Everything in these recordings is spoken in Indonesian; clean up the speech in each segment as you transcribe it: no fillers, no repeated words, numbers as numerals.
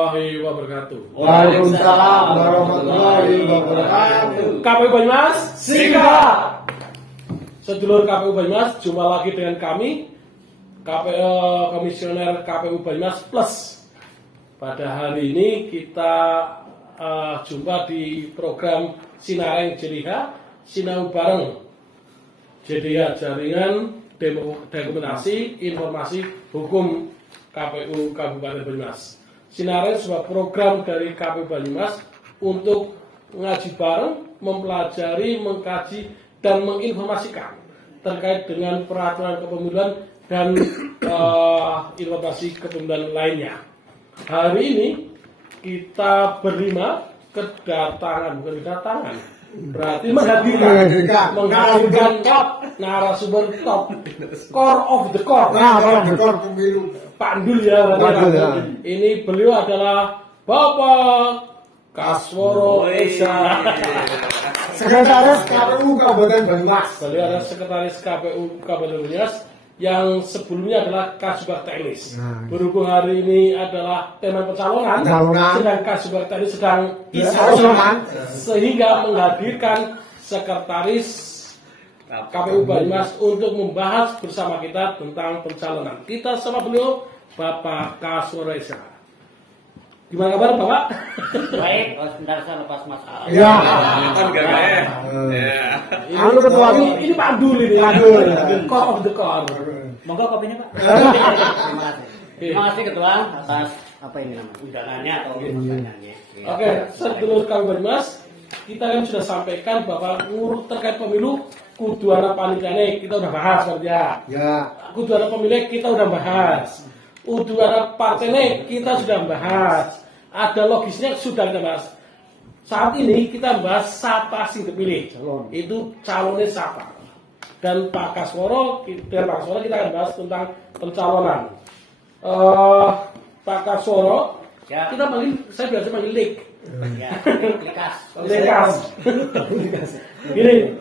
warahmatullahi wabarakatuh. Waalaikumsalam warahmatullahi wabarakatuh. KPU Banyumas, sikat. Sedulur KPU Banyumas, jumpa lagi dengan kami, Komisioner KPU Banyumas Plus. Pada hari ini kita jumpa di program Sinareng Jeriha, Sinau Bareng Jeriha, Jaringan Dokumentasi Informasi Hukum KPU Kabupaten Banyumas. Sinareng sebuah program dari KPU Banyumas untuk mengaji bareng, mempelajari, mengkaji, dan menginformasikan terkait dengan peraturan kepemiluan dan informasi kepemiluan lainnya. Hari ini kita berlima berarti menghadirkan top narasumber top, core of the core, Pemilu. Pak Ndul ya. Ini beliau adalah Bapak Kasworo Esa, Sekretaris KPU Kabupaten Banyumas. beliau adalah Sekretaris KPU Kabupaten Banyumas yang sebelumnya adalah Kasubag Teknis. Berhubung hari ini adalah tema pencalonan, sedang Kasubag Teknis sedang isoman, sehingga menghadirkan Sekretaris KPU Banyumas untuk membahas bersama kita tentang pencalonan. Kita sama beliau, Bapak Kasworo Esa. Gimana kabar Bapak? Baik, sebentar saya lepas Mas Al. Ya. Ini Pak Abdul ini. Core of the core. Monggo kopinya Pak. Terima kasih. Terima kasih Ketua atas apa ini namanya undangannya atau undangannya. Oke, sedulur KPU Banyumas, kita kan sudah sampaikan bahwa urut terkait pemilu kudu ana panitiane kita udah bahas ya. Ya. Kudu ana pemilik kita udah bahas. Kudu ana partene kita sudah bahas. Ada logisnya sudah kita bahas. Saat ini kita bahas siapa sing dipilih. Itu calonnya siapa. Dan Pak Kasworo kita akan bahas tentang pencalonan. Pak Kasworo, Ya. saya biasa manggil Lik. Ya, Likas. Gini,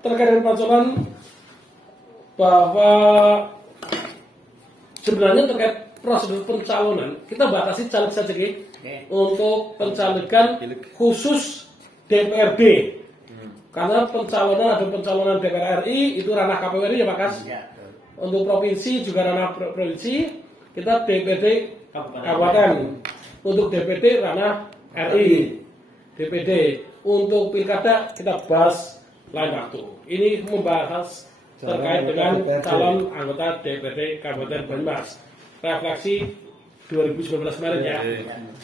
terkait dengan pencalonan bahwa sebenarnya terkait prosedur pencalonan kita batasi caleg saja untuk pencalegan khusus DPRD. Karena pencalonan DPR RI itu ranah KPU RI ya Pak Kas. Ya. Untuk provinsi juga ranah provinsi, kita DPD kabupaten. Untuk DPD ranah RI. DPD. Untuk pilkada kita bahas lain waktu. Ini membahas terkait dengan calon anggota DPD Kabupaten Banyumas. Refleksi 2019 kemarin ya.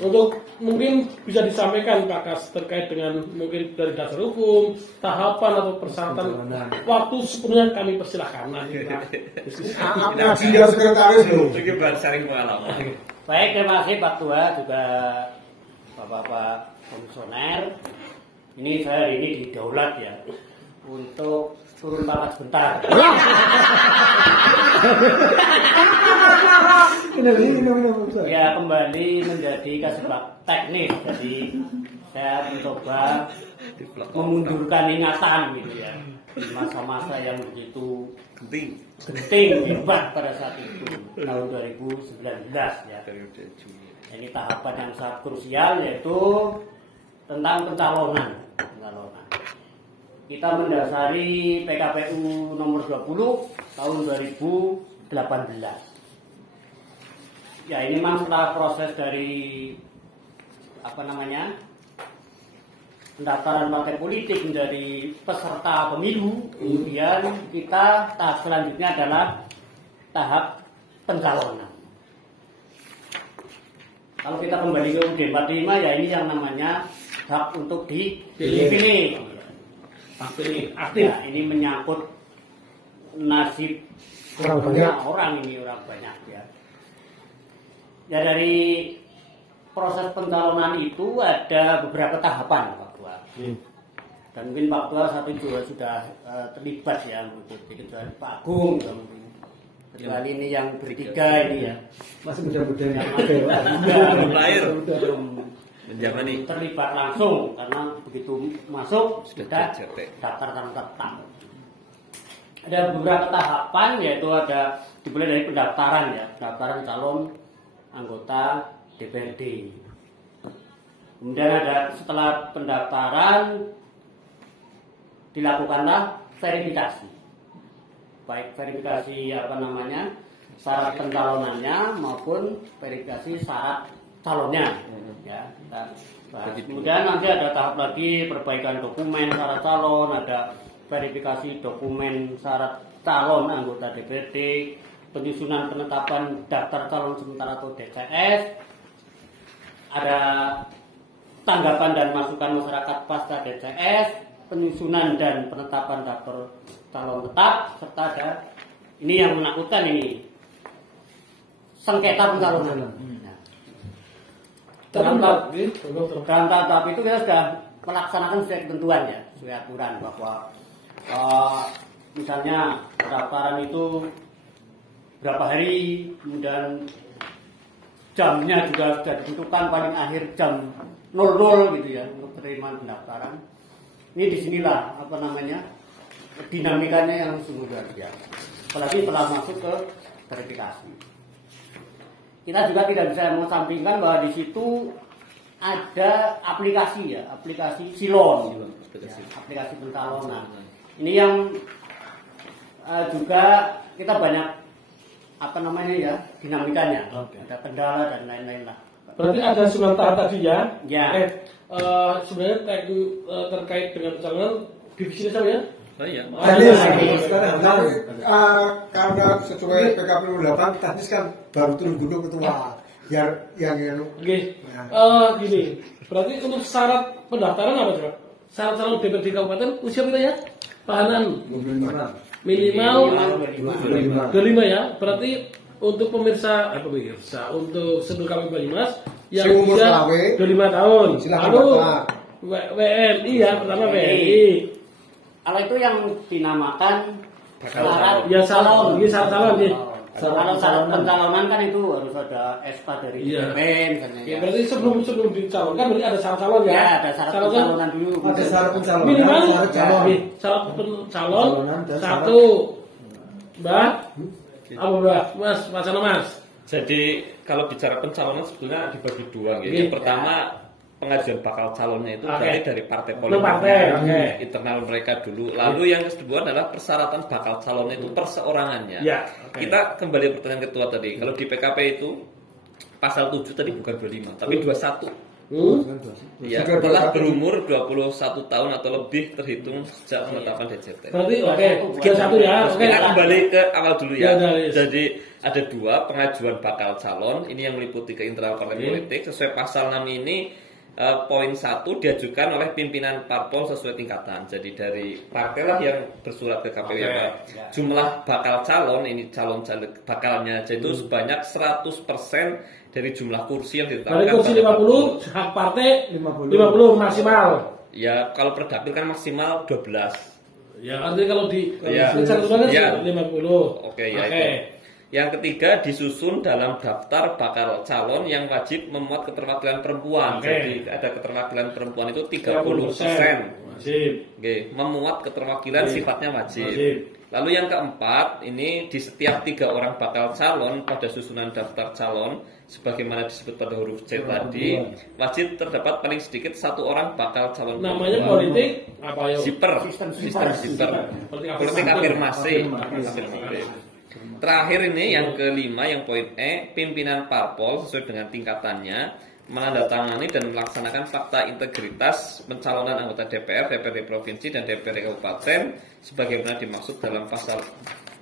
Untuk mungkin bisa disampaikan Pak Kas terkait dengan mungkin dari dasar hukum, tahapan atau persyaratan. Waktu sepenuhnya kami persilahkan. Nanti kita diskusi. Sekretaris dulu. Itu baru sharing pengalaman. Baik, terima kasih Pak Tua juga Bapak-bapak komisioner. Ini saya hari ini didaulat ya untuk turun tangan sebentar. Ya kembali menjadi Kasubag Teknis. Jadi saya mencoba memundurkan ingatan gitu ya di masa-masa yang begitu genting hebat pada saat itu tahun 2019 ya. Ini tahapan yang sangat krusial yaitu tentang pencalonan. Kita mendasari PKPU nomor 20 tahun 2018. Ya ini memang setelah proses dari pendaftaran partai politik menjadi peserta pemilu, kemudian kita tahap selanjutnya adalah tahap pencalonan. Kalau kita kembali ke UUD 45 ya ini yang namanya hak untuk dipilih. Aktif. Ya, ini menyangkut nasib orang banyak ya. Ya dari proses pencalonan itu ada beberapa tahapan Pak Tua. Dan mungkin Pak Tua satu juga sudah terlibat ya mengikuti kecuali Pak Agung ya, mungkin. Kecuali ini yang bertiga ini ya. Masih muda-muda yang belum lahir. Menjamani. Terlibat langsung karena begitu masuk sudah daftar tetap. Ada beberapa tahapan yaitu ada dimulai dari pendaftaran ya, pendaftaran calon anggota DPRD. Kemudian ada setelah pendaftaran dilakukanlah verifikasi, baik verifikasi syarat pencalonannya maupun verifikasi syarat calonnya. Ya, kita bahas. Kemudian nanti ada tahap lagi perbaikan dokumen syarat calon, ada verifikasi dokumen syarat calon anggota DPRD, penyusunan penetapan daftar calon sementara atau DCS, ada tanggapan dan masukan masyarakat pasca DCS, penyusunan dan penetapan daftar calon tetap, serta ada ini yang menakutkan ini sengketa pencalonan. Dalam tahap itu kita sudah melaksanakan sesuai ketentuan ya, sesuai aturan bahwa misalnya pendaftaran itu berapa hari, kemudian jamnya juga sudah ditentukan paling akhir jam 00 gitu ya untuk penerimaan pendaftaran. Ini disinilah dinamikanya yang sungguh luar biasa. Apalagi setelah masuk ke verifikasi. Kita juga tidak bisa mengesampingkan bahwa di situ ada aplikasi ya, aplikasi Silon, ya, aplikasi pencalonan. Ini yang juga kita banyak dinamikanya, ada kendala dan lain-lain lah. Berarti ada 9 tahap tadi ya? Ya. Sebenarnya terkait dengan pencalonan divisinya sama ya? Oh iya. Karena sesuai PKPU 8 teknis kan baru turun gunung ketua. Yang Oke. Gini. Berarti untuk syarat pendaftaran apa coba? Syarat calon DPRD Kabupaten usia berapa ya? Tahanan minimal 25 ya. Berarti untuk pemirsa untuk seluruh kami Banyumas yang usia 25 tahun. Lalu WNI ya, pertama WNI. Kalau itu yang dinamakan syarat calon, ini syarat calon nih. Kalau syarat pencalonan kan itu harus ada SK dari DPP misalnya. Ya, berarti sebelum dicalonkan berarti ada syarat calon ya? Ya, ada syarat pencalonan dulu. ada syarat pencalonan, Minimal syarat pencalon satu. Mbak, apa Mbak? Mas, wacana Mas. Jadi kalau bicara pencalonan sebetulnya dibagi dua gitu. Yang pertama pengajuan bakal calonnya itu dari partai politik, internal mereka dulu. Lalu yang kedua adalah persyaratan bakal calonnya itu perseorangannya. Kita kembali pertanyaan ketua tadi. Kalau di PKP itu pasal 7 tadi bukan 25 tapi 21. Ya, telah berumur 21 tahun atau lebih terhitung sejak penetapan DJT. Berarti 21 ya. Kita kembali ke awal dulu ya. Jadi ada 2 pengajuan bakal calon. Ini yang meliputi ke internal partai politik. Sesuai pasal 6 ini poin 1 diajukan oleh pimpinan parpol sesuai tingkatan. Jadi dari partai lah yang bersurat ke KPU ya Pak. Jumlah bakal calon ini calon bakalnya itu sebanyak 100% dari jumlah kursi yang ditetapkan. Dari kursi 50 hak partai 50 maksimal. Ya kalau per dapil kan maksimal 12. Ya artinya kalau di 50. Oke. Yang ketiga disusun dalam daftar bakal calon yang wajib memuat keterwakilan perempuan. Jadi ada keterwakilan perempuan itu 30%. Oke, memuat keterwakilan sifatnya wajib. Lalu yang keempat ini di setiap 3 orang bakal calon pada susunan daftar calon sebagaimana disebut pada huruf C tadi wajib terdapat paling sedikit 1 orang bakal calon. Namanya politik apa ya? Sistem siper. Politik afirmasi. Terakhir ini yang kelima yang poin E, pimpinan parpol sesuai dengan tingkatannya menandatangani dan melaksanakan fakta integritas pencalonan anggota DPR, DPRD provinsi dan DPRD kabupaten sebagaimana dimaksud dalam pasal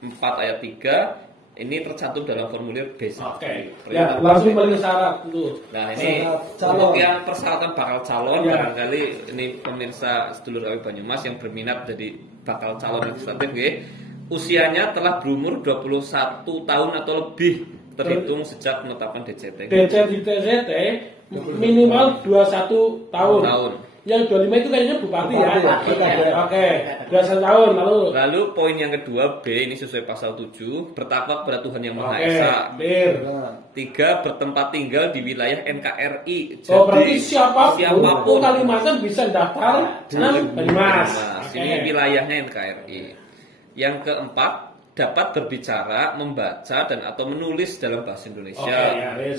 4 ayat 3 ini tercantum dalam formulir B1. Ya, langsung balik ke syarat dulu. Nah, ini untuk yang persyaratan bakal calon barangkali ini pemirsa sedulur kami Banyumas yang berminat jadi bakal calon legislatif usianya telah berumur 21 tahun atau lebih terhitung sejak penetapan DJT. DJT minimal 21 tahun. Yang 25 itu kayaknya bupati ya. Oke. 21 tahun lalu poin yang kedua B ini sesuai pasal 7 bertakwa kepada Tuhan yang Maha Esa. 3 bertempat tinggal di wilayah NKRI. Jadi berarti siapapun Kalimantan bisa daftar Banyumas. Ini wilayahnya NKRI. Yang keempat, dapat berbicara, membaca dan atau menulis dalam bahasa Indonesia.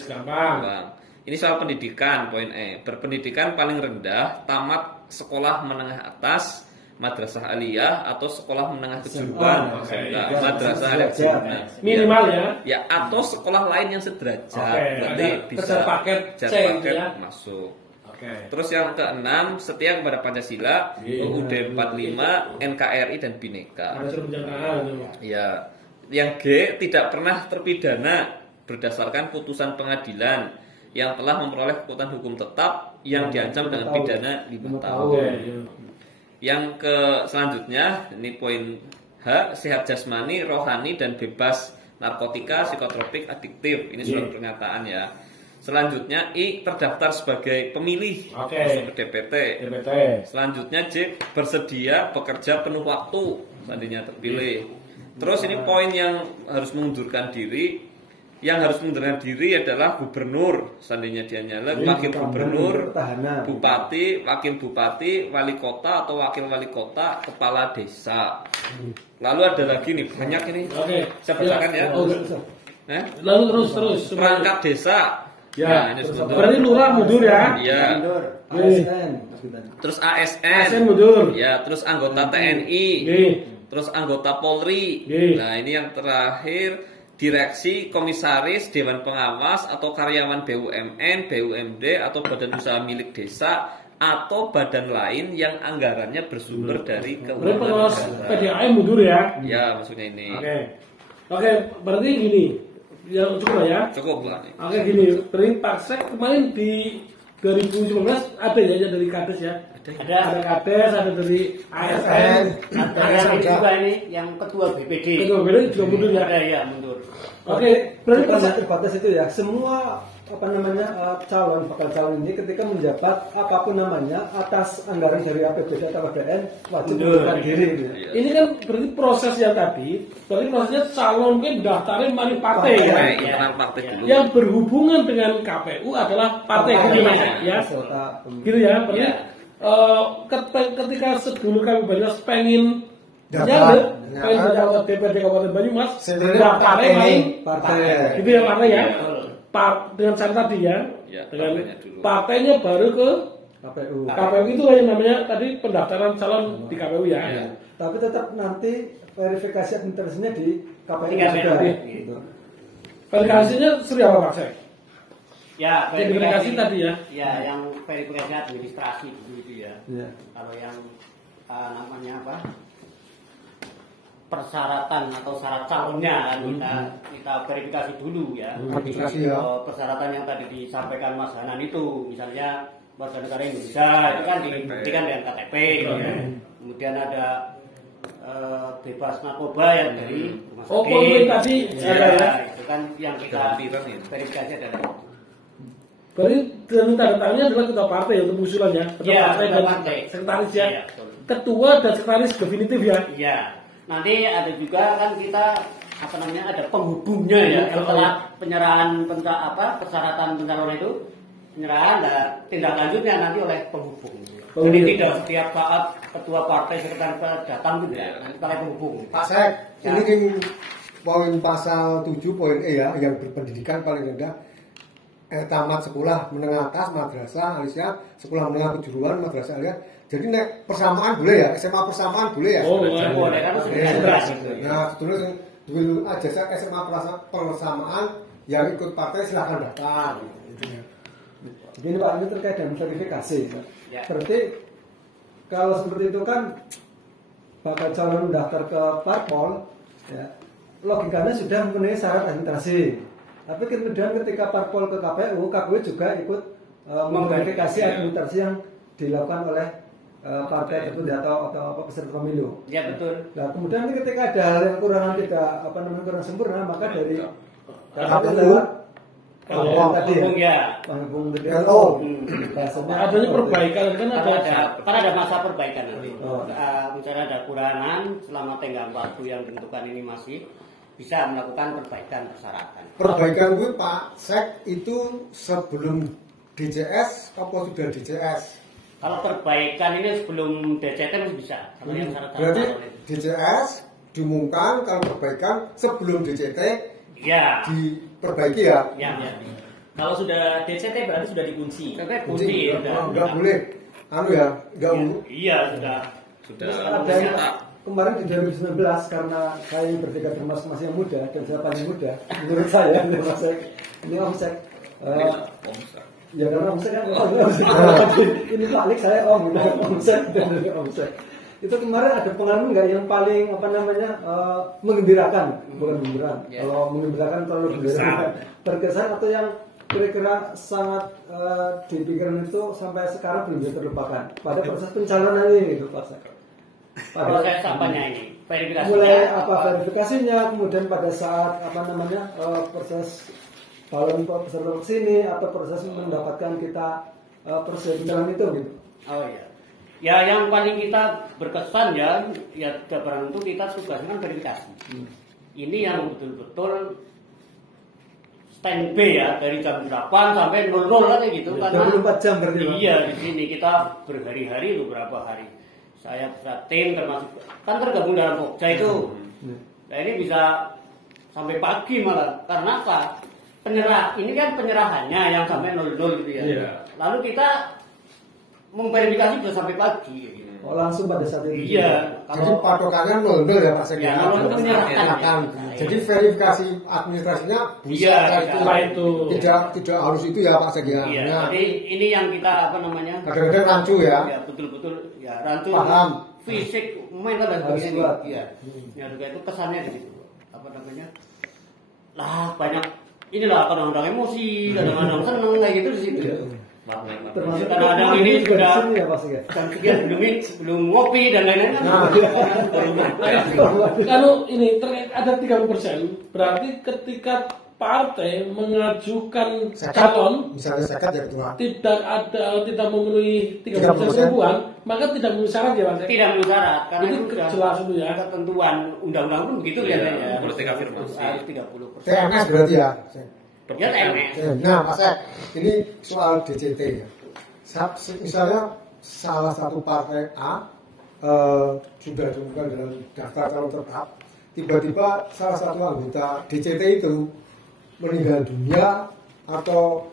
Gampang. Ini soal pendidikan, poin E. Berpendidikan paling rendah, tamat sekolah menengah atas, madrasah aliyah atau sekolah menengah kejuruan. Madrasah aliyah kejuruan. Minimal ya. Ya, atau sekolah lain yang sederajat. Berarti bisa paket C paket ya. masuk. Terus yang keenam, setia kepada Pancasila, UUD 45, NKRI dan Bhinneka. Ya. Yang G, tidak pernah terpidana berdasarkan putusan pengadilan yang telah memperoleh kekuatan hukum tetap yang diancam dengan pidana 5 tahun. Yang ke selanjutnya, ini poin H, sehat jasmani, rohani dan bebas narkotika, psikotropik, adiktif. Ini surat pernyataan ya. Selanjutnya I, terdaftar sebagai pemilih masuk ke DPT. Selanjutnya J, bersedia bekerja penuh waktu seandainya terpilih. Terus ini poin yang harus mengundurkan diri. Yang harus mengundurkan diri adalah gubernur seandainya dia nyalek, wakil gubernur, bupati, wakil bupati, wali kota atau wakil wali kota, kepala desa. Lalu ada lagi nih, banyak ini. Saya bacakan ya. Lalu terus perangkat desa. Ya, ini berarti lurah mundur ya. Iya. Terus ASN mundur. Ya, terus anggota TNI. Terus anggota Polri. Nah, ini yang terakhir, direksi, komisaris, dewan pengawas atau karyawan BUMN, BUMD atau badan usaha milik desa atau badan lain yang anggarannya bersumber dari keuangan pengawas negara. PDAM mundur ya. Ya, maksudnya ini. Oke, berarti gini. Ya cukup lah ya. Cukup lah. Oke gini, berarti Paksek kemarin di 2019 ada ya dari Kades ya. Ada Kades, ada dari ASN, ada juga ini yang ketua BPD. Ketua BPD juga mundur ya. Iya, mundur. Oke, berarti terbatas itu ya. Semua bakal calon ini ketika menjabat apapun namanya atas anggaran dari APBD atau APBN wajib mengundurkan diri. Ini kan berarti proses yang tadi, berarti prosesnya calon kan daftarnya mari partai ya. Internal partai dulu. Yang berhubungan dengan KPU adalah partai ya. Gitu ya, berarti ketika sebelum kami banyak pengen DPRD Kabupaten Banyumas, partai, gitu ya partai ya. Dengan syarat tadi ya, dengan partainya baru ke KPU. KPU itu yang namanya tadi pendaftaran calon di KPU ya. Tapi tetap nanti verifikasi administrasinya di KPU juga. Verifikasinya seri apa Pak Sek? Ya, verifikasi tadi ya. Ya, yang verifikasi administrasi gitu ya. Kalau yang namanya apa? Persyaratan atau syarat calonnya kan kita verifikasi dulu ya. Persyaratan yang tadi disampaikan Mas Hanan itu, misalnya warga negara Indonesia itu kan dibuktikan dengan KTP gitu ya. Kemudian ada bebas narkoba yang dari rumah sakit. Tadi itu kan yang kita verifikasi adalah. Berarti tanda tangannya adalah ketua partai untuk usulannya, ketua partai dan sekretaris ya. Ketua dan sekretaris definitif ya. Iya. Nanti ada juga kan kita ada penghubungnya ya setelah penyerahan persyaratan pencalonan itu, penyerahan dan tindak lanjutnya nanti oleh penghubung. Jadi tidak setiap saat ketua partai sekretaris datang gitu ya, nanti pakai penghubung. Pak Sek, ini kan poin pasal 7 poin E ya, yang berpendidikan paling rendah tamat sekolah menengah atas madrasah aliyah, sekolah menengah kejuruan madrasah aliyah. Jadi nek persamaan boleh ya, SMA persamaan boleh ya. Boleh kan sudah. Nah, dulu aja SMA persamaan yang ikut partai silahkan daftar. Begini Pak, ini terkait dengan verifikasi. Ya. Berarti kalau seperti itu kan bakal calon daftar ke parpol, ya, logikanya sudah memenuhi syarat administrasi. Tapi kemudian ketika parpol ke KPU, KPU juga ikut memverifikasi administrasi yang dilakukan oleh partai tertentu atau peserta pemilu. Ya betul. Nah kemudian ketika ada hal yang kurang kurang sempurna, maka dari KPU penghubung adanya perbaikan kan ada masa perbaikan nanti. Misalnya ada kurangan selama tenggang waktu yang ditentukan ini masih bisa melakukan perbaikan persyaratan. Perbaikan gue Pak Sek itu sebelum DJS apa sudah DJS? Kalau perbaikan ini sebelum DCT masih bisa. Kalau yang berarti DJS diumumkan, kalau perbaikan sebelum DCT ya diperbaiki ya. Ya. Kalau sudah DCT berarti sudah dikunci. Kunci ya. Nggak boleh. Anu ya, nggak Iya sudah. Terus ada yang kemarin di 2019 karena saya yang bertiga termasuk masih yang muda dan saya paling muda menurut saya ini omsek ya karena omsek kan ini Pak Alex saya omsek dan omsek itu kemarin ada pengalaman nggak yang paling menggembirakan bukan menggembirakan kalau menggembirakan terlalu gembira terkesan atau yang kira-kira sangat dipikirkan itu sampai sekarang belum bisa terlupakan pada proses pencalonan ini gitu Pak. Proses apanya ini? Verifikasinya. Mulai verifikasinya, kemudian pada saat proses calon peserta sini atau proses mendapatkan kita persetujuan itu gitu. Oh iya. Ya yang paling kita berkesan ya barang itu kita tugasnya verifikasi. Ini yang betul-betul standby ya dari jam 8 sampai 00 lah kayak gitu karena 24 jam berarti. Iya di sini kita berhari-hari beberapa hari. Saya bersama tim termasuk kan tergabung dalam Pokja itu. Nah ini bisa sampai pagi malah karena apa? Ini kan penyerahannya yang sampai 00 gitu ya. Iya. Lalu kita memverifikasi bisa sampai pagi. Gitu. Oh langsung pada saat itu. Iya. Jadi patokannya 00 ya Pak Sekjen. Ya, kalau penyerahan. Jadi verifikasi administrasinya bisa itu. Tidak harus itu ya Pak Sekjen. Iya. Jadi ini yang kita kadang-kadang rancu ya. Ya betul-betul ya rancu. Paham. Fisik mental dan Harus sebagainya. kuat. Iya. Ya juga itu kesannya di situ. Lah banyak inilah kadang-kadang emosi, kadang-kadang seneng kayak gitu di situ. Termasuk Kadang-kadang ini juga di sudah sini ya Pak Sekjen. jam sekian belum ngopi dan lain-lain kan. Kalau ini ada 30%, berarti ketika partai mengajukan calon Misalnya zakat ya ketua. tidak memenuhi 30% perempuan, maka tidak memenuhi syarat ya Mas. Tidak memenuhi syarat karena Itu sudah jelas dulu ya. ketentuan undang-undang pun begitu biasanya. Politik afirmasi. Harus 30%. TMS berarti ya. Ya TMS. Nah, Mas Ek, ini soal DCT ya. Misalnya salah satu partai A sudah diumumkan dalam daftar calon tetap, tiba-tiba salah satu anggota DCT itu meninggal dunia atau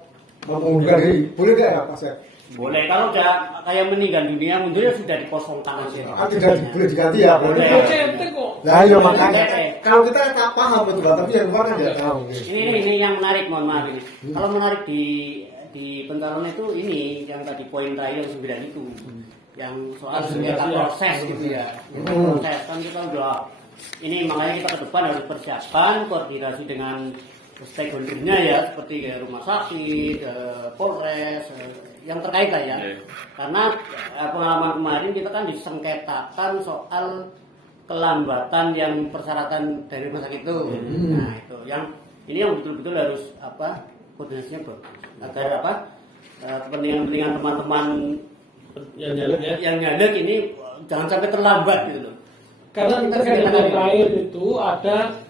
mengundurkan diri, boleh nggak ya Mas Ek? Boleh, kalau udah kayak meninggal dunia mundurnya sudah dikosongkan aja. Tidak boleh diganti ya, boleh. DCT kok. Nah, iya makanya. Kalau kita tak paham betul, tapi yang luar kan tidak tahu. Ini yang menarik, mohon maaf ini. Kalau menarik di pencalonan itu ini yang tadi poin terakhir yang 9 itu, yang soal sengketa proses gitu ya. Proses kan kita udah ini makanya kita ke depan harus persiapkan koordinasi dengan stakeholder-nya ya seperti rumah sakit, Polres, yang terkait lah ya. Karena pengalaman kemarin kita kan disengketakan soal kelambatan yang persyaratan dari rumah sakit itu. Nah itu ini yang betul-betul harus koordinasinya bagus agar kepentingan teman-teman yang nyalek ini jangan sampai terlambat gitu loh. Karena kita lain itu ada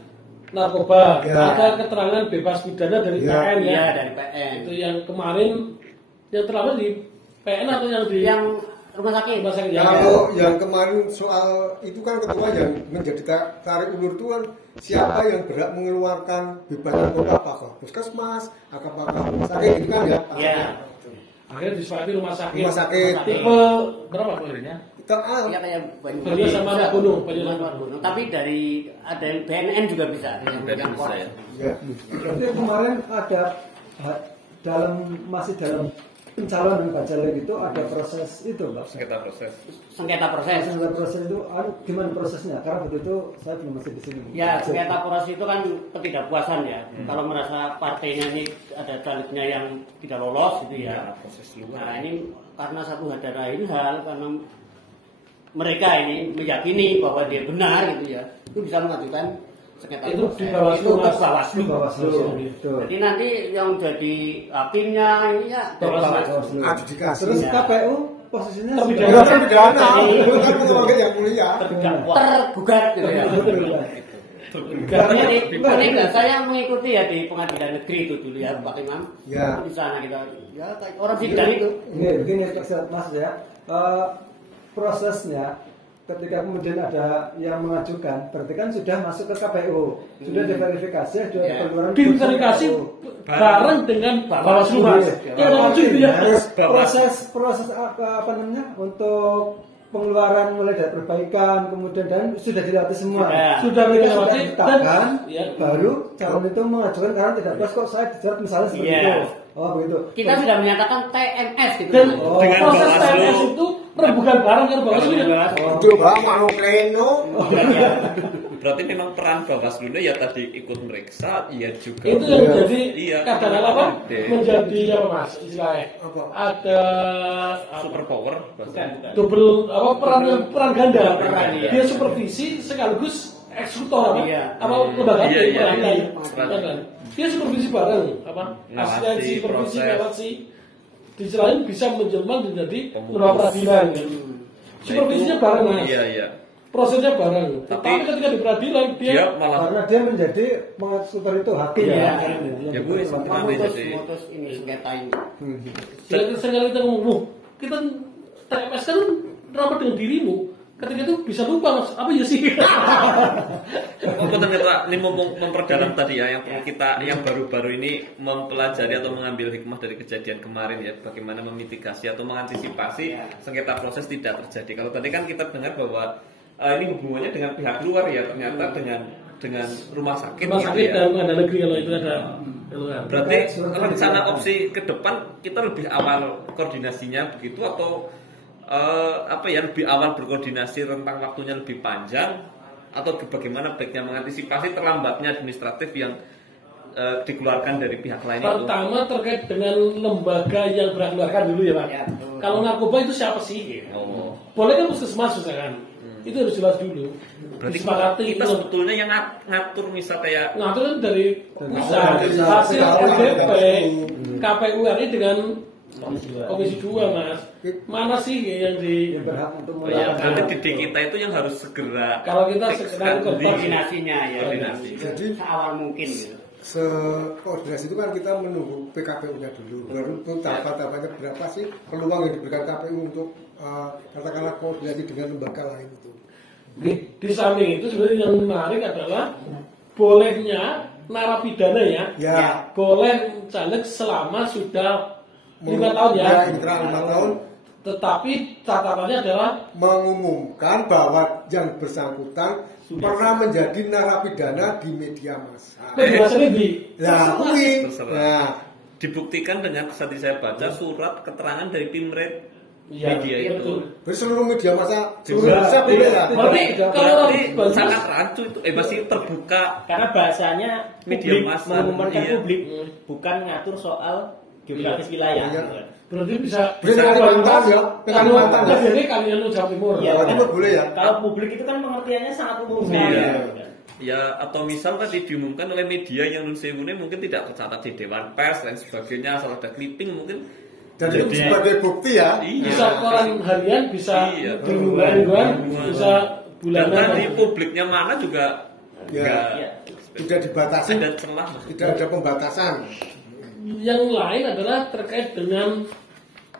narkoba, ada keterangan bebas pidana dari PN ya. Iya dari PN. Itu yang kemarin yang terlambat di PN atau yang di rumah sakit ya. Kalau yang kemarin soal itu kan ketua yang menjadi tarik ulur itu kan siapa yang berhak mengeluarkan bebas narkoba, apakah puskesmas, apakah rumah sakit gitu kan ya? Iya. Akhirnya disepakati rumah sakit. Rumah sakit. Tipe berapa poinnya? Ya kayak Banyu sama Gunung. Tapi dari ada yang BNN juga bisa. Yang bisa ya. Berarti kemarin ada masih dalam pencalonan Pak Caleg itu ada proses itu Pak. Sengketa proses. Sengketa proses itu gimana prosesnya? Karena waktu itu saya belum masih di sini. Ya sengketa proses itu kan ketidakpuasan ya. Kalau merasa partainya ini ada calegnya yang tidak lolos gitu ya. Proses luar. Nah ini karena satu ada lain hal karena mereka ini meyakini bahwa dia benar gitu ya. Itu bisa mengajukan sengketa itu proses. di Bawaslu. Jadi nanti yang jadi hakimnya ini ya Bawaslu. Adjudikasi. Terus KPU posisinya terpidana, bukan keluarga yang mulia. tergugat gitu ya. Ini saya mengikuti ya di pengadilan negeri itu dulu ya Pak Imam. Ya. Di sana kita ya kayak orang sidang itu. Begini Mas ya. Prosesnya ketika kemudian ada yang mengajukan, berarti kan sudah masuk ke KPU, sudah diverifikasi, sudah keluaran diverifikasi bareng dengan Bawaslu Mas. Proses apa namanya untuk pengeluaran mulai dari perbaikan kemudian dan sudah dilewati semua, sudah ditetapkan, baru calon itu mengajukan karena tidak puas kok saya dijerat misalnya seperti itu. Oh begitu. Kita sudah menyatakan TMS gitu. Dan proses TMS itu rebukan barang kan Bawaslu. Coba mau pleno. Berarti memang peran Bawaslu ya tadi ikut meriksa, iya juga. Itu yang menjadi kadang-kadang apa? Okay. Menjadi apa Mas istilahnya? Ada super power, double apa peran ganda. Dia supervisi sekaligus eksekutor apa lembaga peradilan. Dia supervisi bareng apa? Asistensi, supervisi, ngawasi. Di sisi lain bisa menjelma menjadi lembaga peradilan. Situasinya bareng Mas. Iya. Prosesnya bareng. Tapi ketika di peradilan dia malah karena dia menjadi mengeksekutor itu hakim ya Bu, memutus ini sengketa ini. Sekali kita ngomong, kita TMS kan rapat dengan dirimu. Ketika itu bisa lupa Mas, apa ya sih? Aku ternyata ini memperdalam tadi ya, yang kita yang baru-baru ini mempelajari atau mengambil hikmah dari kejadian kemarin ya, bagaimana memitigasi atau mengantisipasi sengketa proses tidak terjadi. Kalau tadi kan kita dengar bahwa ini hubungannya dengan pihak luar ya, ternyata dengan rumah sakit dan pengadilan negeri kalau itu ada keluar. Berarti rencana opsi ke depan kita lebih awal koordinasinya begitu atau lebih awal berkoordinasi, rentang waktunya lebih panjang, atau bagaimana baiknya mengantisipasi terlambatnya administratif yang dikeluarkan dari pihak lain itu? Pertama terkait dengan lembaga yang berkeluarkan dulu ya Pak. Kalau narkoba itu siapa sih? Boleh kan puskesmas misalkan. Itu harus jelas dulu. Berarti kita sebetulnya yang ngatur misalnya kayak ngatur kan dari pusat, hasil RDP, KPU RI dengan Komisi 2 Mas. Mana sih yang berhak untuk nanti didik kita itu yang harus segera. Kalau kita segera koordinasinya ya. Jadi seawal mungkin gitu. Koordinasi itu kan kita menunggu PKPU-nya dulu. Baru untuk tahapan-tahapannya berapa sih peluang yang diberikan KPU untuk katakanlah koordinasi dengan lembaga lain itu. Di samping itu sebenarnya yang menarik adalah bolehnya narapidana ya. Boleh caleg selama sudah 5 tahun ya. 5 tahun. Tetapi catatannya adalah mengumumkan bahwa yang bersangkutan pernah menjadi narapidana di media massa. Dibuktikan dengan tadi saya baca surat keterangan dari Pimret media itu. Seluruh media massa berarti sangat rancu itu masih terbuka karena bahasanya media massa mengumumkan publik bukan ngatur soal geografis wilayah. Berarti bisa Kalimantan ya. Ini Kalimantan Jawa Timur. Timur boleh ya. Kalau publik itu kan pengertiannya sangat umum sekali. Ya atau misal tadi diumumkan oleh media yang nun sewune mungkin tidak tercatat di Dewan Pers dan sebagainya, asal ada clipping mungkin. Dan itu sebagai bukti ya. Bisa koran harian, bisa mingguan, bisa bulanan. Dan di publiknya mana juga tidak dibatasi. Ada celah. Tidak ada pembatasan. Yang lain adalah terkait dengan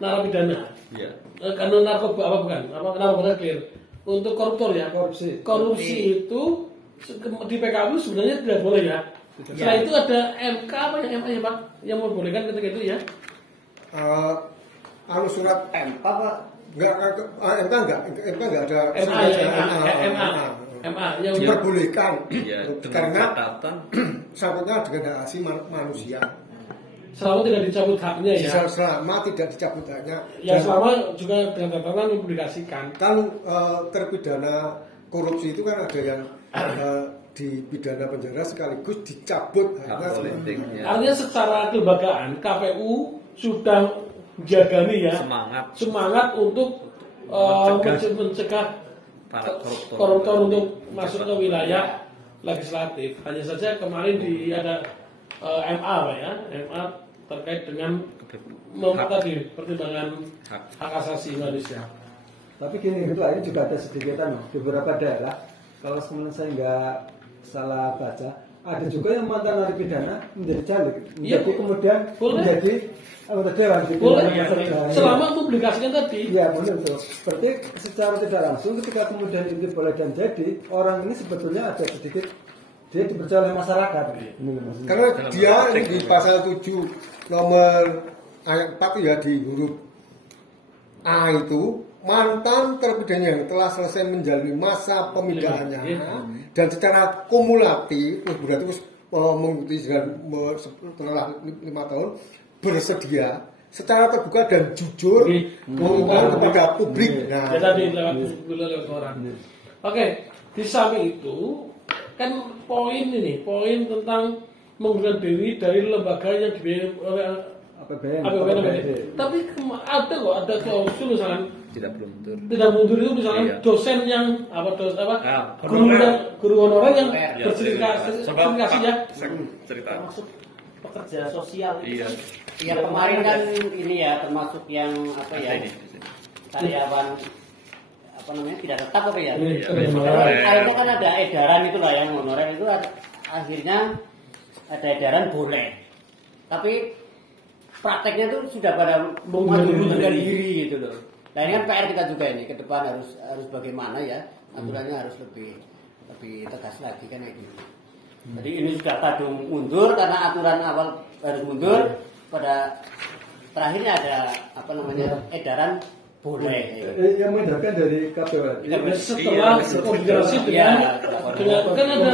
narapidana. Ya. Karena narkoba apa bukan? Narkoba clear. Untuk koruptor ya. Korupsi itu di PKU sebenarnya tidak boleh ya. Setelah itu ada MK apa yang MA ya Pak yang membolehkan ketika itu ya. Surat MK Pak. MK enggak ada. MA yang diperbolehkan. Karena sangkutnya dengan hak asasi manusia. Selama tidak dicabut haknya ya. Selama tidak dicabut haknya. Ya selama juga dengan catatan mempublikasikan. Kan terpidana korupsi itu kan ada yang dipidana penjara sekaligus dicabut haknya. Artinya secara kelembagaan KPU sudah menjagani ya semangat untuk mencegah koruptor untuk masuk ke wilayah legislatif. Hanya saja kemarin ada MA Pak ya, MA terkait dengan tadi pertimbangan hak asasi manusia. Tapi gini gitu, ini juga ada sedikitan beberapa daerah. Kalau sebenarnya saya nggak salah baca, ada juga yang mantan narapidana menjadi caleg, menjadi kemudian menjadi anggota dewan di Boleh, pimpinan selama publikasinya tadi. Iya benar tuh. Berarti secara tidak langsung ketika kemudian itu boleh dan jadi, orang ini sebetulnya ada sedikit dia dipercaya oleh masyarakat. Karena dia di pasal 7 nomor ayat 4 ya di huruf A itu mantan terpidana yang telah selesai menjalani masa pemindahannya dan secara kumulatif berarti mengikuti setelah 5 tahun bersedia secara terbuka dan jujur mengumumkan kepada publik. Nah, ya tadi lewat orang. Oke, di samping itu kan poin tentang mengundurkan diri dari lembaga yang dibiayai oleh APBN. Tapi ada klausul misalkan tidak mundur. Tidak mundur itu misalkan dosen yang guru honorer yang bersertifikasi ya. Cerita. Termasuk pekerja sosial. Iya. Ya kemarin kan ini ya termasuk yang apa ya karyawan apa namanya tidak tetap apa ya. Akhirnya kan ada edaran itulah yang honorer itu akhirnya ada edaran boleh. Tapi prakteknya tuh sudah pada mengundurkan diri gitu loh. Nah ini kan PR kita juga ini ke depan harus bagaimana ya aturannya harus lebih tegas lagi kan kayak gitu. Jadi ini sudah kadung mundur karena aturan awal harus mundur. Pada terakhirnya ada apa namanya edaran boleh. Yang membedakan dari KPU. Setelah koordinasi dengan kan ada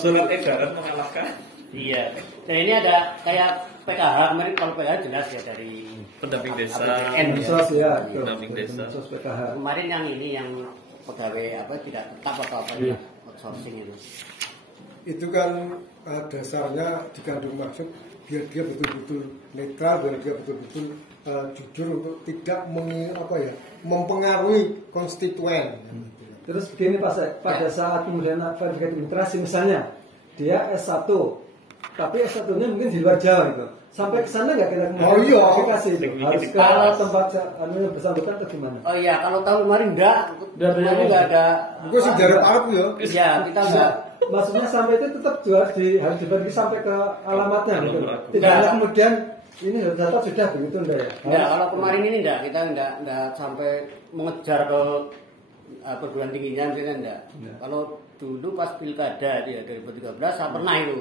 surat edaran mengalahkan. Iya. Dan ini ada kayak PKH kemarin kalau PKH jelas ya dari pendamping desa. Pendamping desa. PKH. Kemarin yang ini yang pegawai apa tidak tetap atau apa ya outsourcing itu. Itu kan dasarnya dikandung maksud biar dia betul-betul netral, biar dia betul-betul jujur untuk tidak mempengaruhi konstituen. Terus begini Pak, pada saat kemudian verifikasi administrasi misalnya dia S1, tapi S1-nya mungkin di luar Jawa itu. Sampai ke sana nggak kita kemudian verifikasi itu? Harus ke tempat yang bersangkutan atau gimana? Oh iya, kalau tahun kemarin nggak ada. Gue sih dari Arab ya. Iya, kita nggak. Maksudnya sampai itu tetap harus dibagi sampai ke alamatnya gitu. Tidak ada kemudian ini data sudah begitu enggak ya? Enggak, kalau kemarin ini kita enggak sampai mengejar ke perguruan tingginya misalnya enggak. Kalau dulu pas pilkada dia 2013 saya pernah itu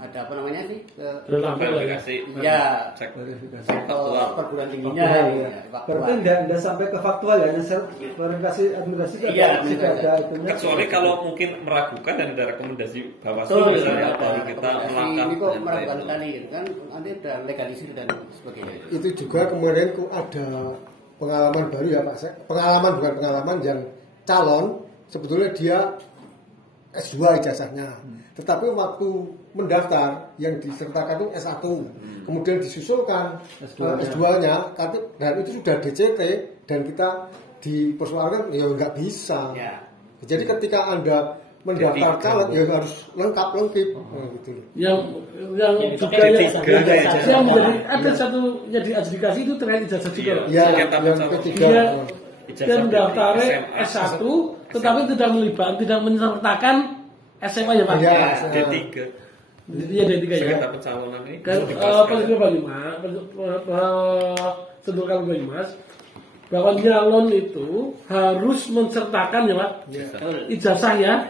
ada apa namanya sih verifikasi ya verifikasi perguruan tingginya berarti tidak sampai ke faktual ya hanya verifikasi administrasi tidak ada itunya kecuali kalau mungkin meragukan dan ada rekomendasi Bawaslu misalnya baru kita melangkah ini kok meragukan sekali kan nanti ada legalisir dan sebagainya itu juga kemudian ada pengalaman baru ya Pak pengalaman bukan pengalaman yang calon sebetulnya dia S2 ijazahnya tetapi waktu mendaftar yang disertakan itu S1 kemudian disusulkan S2-nya dan itu sudah DCT dan kita dipersoalkan ya nggak bisa jadi ketika Anda mendaftar caleg ya harus lengkap gitu yang juga yang menjadi ada satu jadi adjudikasi itu terkait ijazah juga ya yang ketiga dia mendaftarnya S1 tetapi tidak menyertakan SMA ya Pak? Iya, D3. Jadi ya D3 ya. Kita pencalonan ini. Kan Presiden Banyumas, Sentul Banyumas, bahwa nyalon itu harus mensertakan ya Pak, ijazah ya,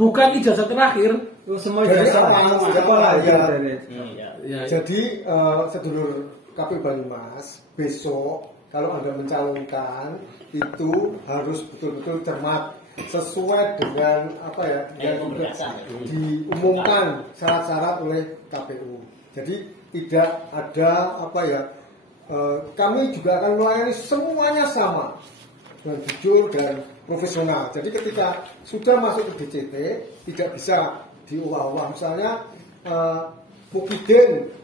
bukan ijazah terakhir. Semua ijazah sekolah ya. Jadi sedulur KPU Banyumas besok kalau Anda mencalonkan itu harus betul-betul cermat sesuai dengan apa ya yang diumumkan syarat-syarat oleh KPU. Jadi tidak ada apa ya kami juga akan melayani semuanya sama dengan jujur dan profesional. Jadi ketika sudah masuk ke DCT tidak bisa diubah-ubah misalnya Mukidin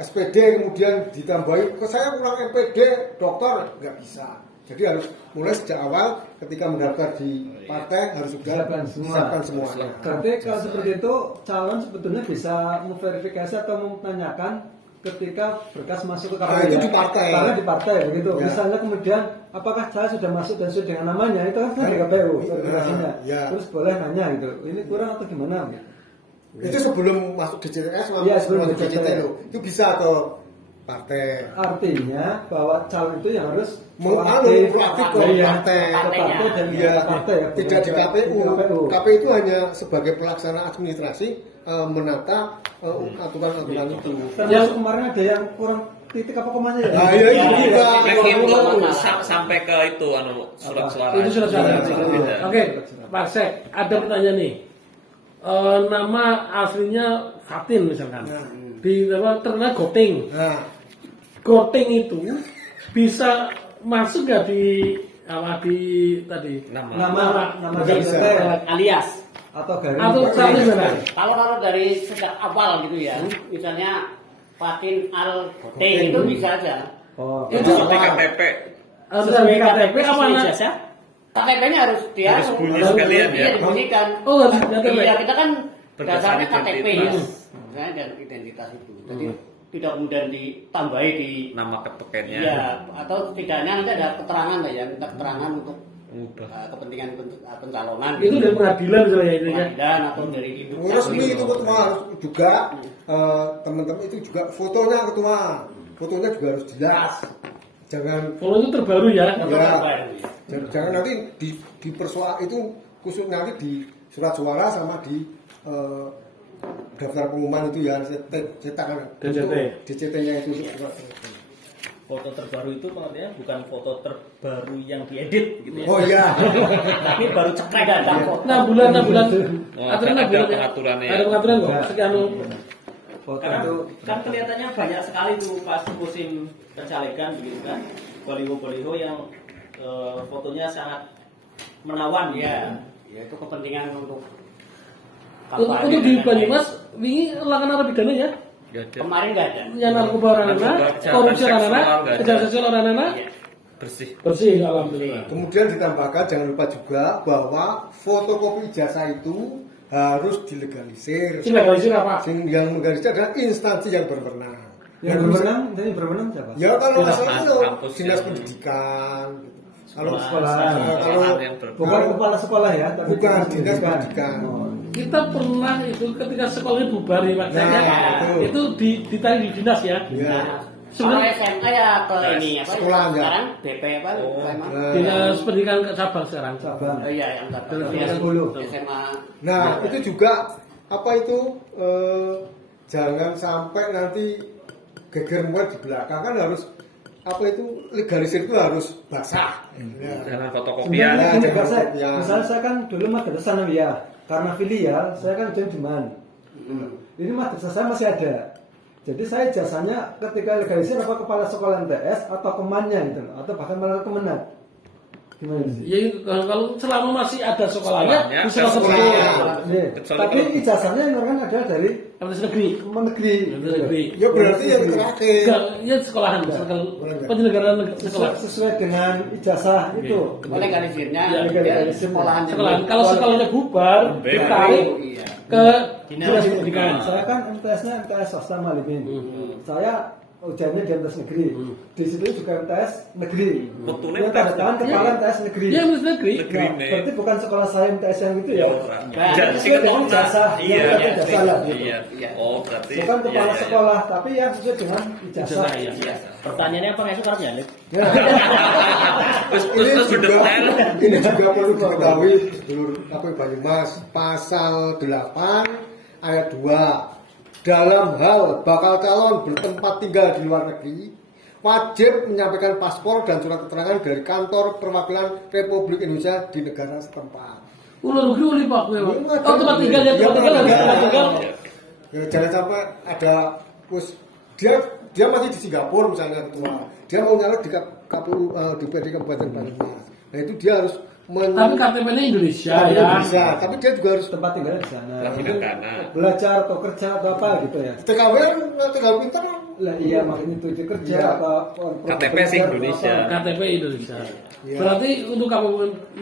SPD kemudian ditambahi ke saya kurang MPD dokter nggak bisa. Jadi harus mulai sejak awal ketika mendaftar di partai harus sudah disiapkan semuanya. Berarti kalau seperti itu calon sebetulnya bisa memverifikasi atau menanyakan ketika berkas masuk ke KPU. Itu di partai. Karena di partai begitu. Ya. Misalnya kemudian apakah saya sudah masuk dan sesuai dengan namanya itu kan di KPU verifikasinya. Ya. Terus boleh nanya gitu. Ini kurang atau gimana? Itu sebelum masuk DCTS, Iya, sebelum sebelum masuk DCT DCT. itu bisa ke partai. Artinya bahwa calon itu yang harus Proaktif ke Iya, partai. ke partai dan Ya, partai ya, tidak di bukan KPU. di KPU. KPU itu hanya sebagai pelaksana administrasi menata aturan-aturan itu. Termasuk kemarin ada yang kurang titik apa komanya ya? Nah, iya, itu juga. Yang itu sampai ke itu surat suara. Itu sudah salah. Tidak. Oke, Pak Sek, ada pertanyaan nih. Nama aslinya Fatin misalkan. Di terkenal Goting. Nah, Goting itu bisa masuk nggak di tadi? Nama Bisa. DCT alias. atau garing Atau saling mana? Kalau dari sejak awal gitu ya, misalnya Fatin Al Goting itu bisa aja. Oh, Itu Seperti KTP. Harus dari KTP apa nak? ijazah? KTP-nya harus dia Harus bunyi sekalian ya. Iya, dibunyikan. Oh, harus KTP. Iya, kita kan Berdasarkan dasarnya KTP ya. identitas. Misalnya dan identitas itu. Jadi tidak kemudian ditambahi di Nama kepekennya. iya atau setidaknya nanti ada keterangan lah ya, minta keterangan untuk kepentingan pencalonan Itu dari pengadilan misalnya itu ya. pengadilan atau dari hidup resmi itu ketua harus juga teman-teman itu juga fotonya ketua. Fotonya juga harus jelas. Jangan Kalau itu terbaru ya. jangan nanti di persoal itu khusus nanti di surat suara sama di daftar pengumuman itu ya cetakan DCT-nya itu surat. Foto terbaru itu maksudnya bukan foto terbaru yang diedit gitu ya. Oh iya. Tapi baru cekrek ada foto. 6 bulan. Oh, Aturan ada 6 bulan. pengaturannya. Ada pengaturan kok. Sekian foto Karena itu kan kelihatannya banyak sekali tuh pas musim pencalekan begitu kan. Baliho-baliho yang fotonya sangat menawan ya itu kepentingan untuk Untuk di Banyumas ini lakukan narapidana ya. kemarin nggak ada Yang narkoba orang-anak, korupsi orang-anak, kejahatan seksual orang-anak. Iya. Bersih alhamdulillah. Kemudian ditambahkan jangan lupa juga bahwa fotokopi ijazah itu harus dilegalisir. Legalisir apa? Yang legalisir adalah instansi yang berwenang. yang berwenang siapa? Ya kalau nggak salah itu Kampus dinas ya. pendidikan. Kalau Sekolah. kalau yang Bukan kepala sekolah ya, tapi bukan dinas pendidikan. Oh. Kita pernah itu ketika sekolahnya bubar ya maksudnya Nah, itu ditarik di dinas ya. Ya. kalau SMA ya ke ini apa Sekolah enggak? sekarang BP apa SMA Dinas pendidikan ke cabang sekarang. Sabang. oh iya yang SMA Nah, itu juga apa itu jangan sampai nanti geger muat di belakang kan harus apa itu legalisir itu harus basah. Ya. Jangan fotokopian. Sebenarnya gini, jangan Pak, saya, kopian. misalnya saya kan dulu madrasah sanawiyah, karena filial saya kan Jeman. Ini madrasah saya masih ada. Jadi saya jasanya ketika legalisir apa kepala sekolah MTS atau kemannya gitu loh, atau bahkan malah kemenang. Gimana sih? Ya kalau selama masih ada sekolahnya Sekolahnya, bisa ada masuk sekolah. Iya. Kecuali Tapi kalau- ijazahnya yang kan ada dari Universitas negeri. negeri. Negeri. Ya berarti yang terakhir. Enggak, ya sekolahan, penyelenggaraan sekolah. Sesuai dengan ijazah itu. legalisirnya Iya, legalisirnya. sekolahan Sekolahan. Kalau sekolahnya bubar, ditarik iya ke dinas pendidikan. Saya kan MTS-nya MTS swasta Malimin. Saya ujiannya di MTS negeri. Di situ juga MTS negeri. Betulnya Dia tanda tangan kepala MTS negeri. Iya, Universitas negeri. Negeri. Nah, berarti bukan sekolah saya MTS yang itu ya. Jadi sesuai dengan ijazah. Iya, Yang iya, ijazah lah, gitu. iya. Oh, berarti Bukan kepala iya. sekolah, tapi yang sesuai dengan ijazah. Iya. Pertanyaannya apa nggak suka ya, Lip? Ya. Terus Ini juga berdetail. ini juga perlu diketahui sedulur KPU Banyumas pasal 8 ayat 2 dalam hal bakal calon bertempat tinggal di luar negeri wajib menyampaikan paspor dan surat keterangan dari kantor perwakilan Republik Indonesia di negara setempat. Ular rugi uli Pak. Iya, Oh, tempat tinggal ya, tempat tinggal harus tempat tinggal. Ya, jangan sampai ada dia masih di Singapura misalnya ketua. Dia mau nyalek di KPU DPD Kabupaten Banyumas. Nah itu dia harus Tapi KTP-nya Indonesia ya. Indonesia. Tapi dia juga harus Tempat tinggalnya di sana. Lagi Mungkin karena belajar atau kerja atau apa gitu ya. TKW kan tinggal pintar. Lah iya makanya itu dia kerja Iya. apa KTP sih Indonesia. KTP Indonesia. Iya. Berarti untuk kamu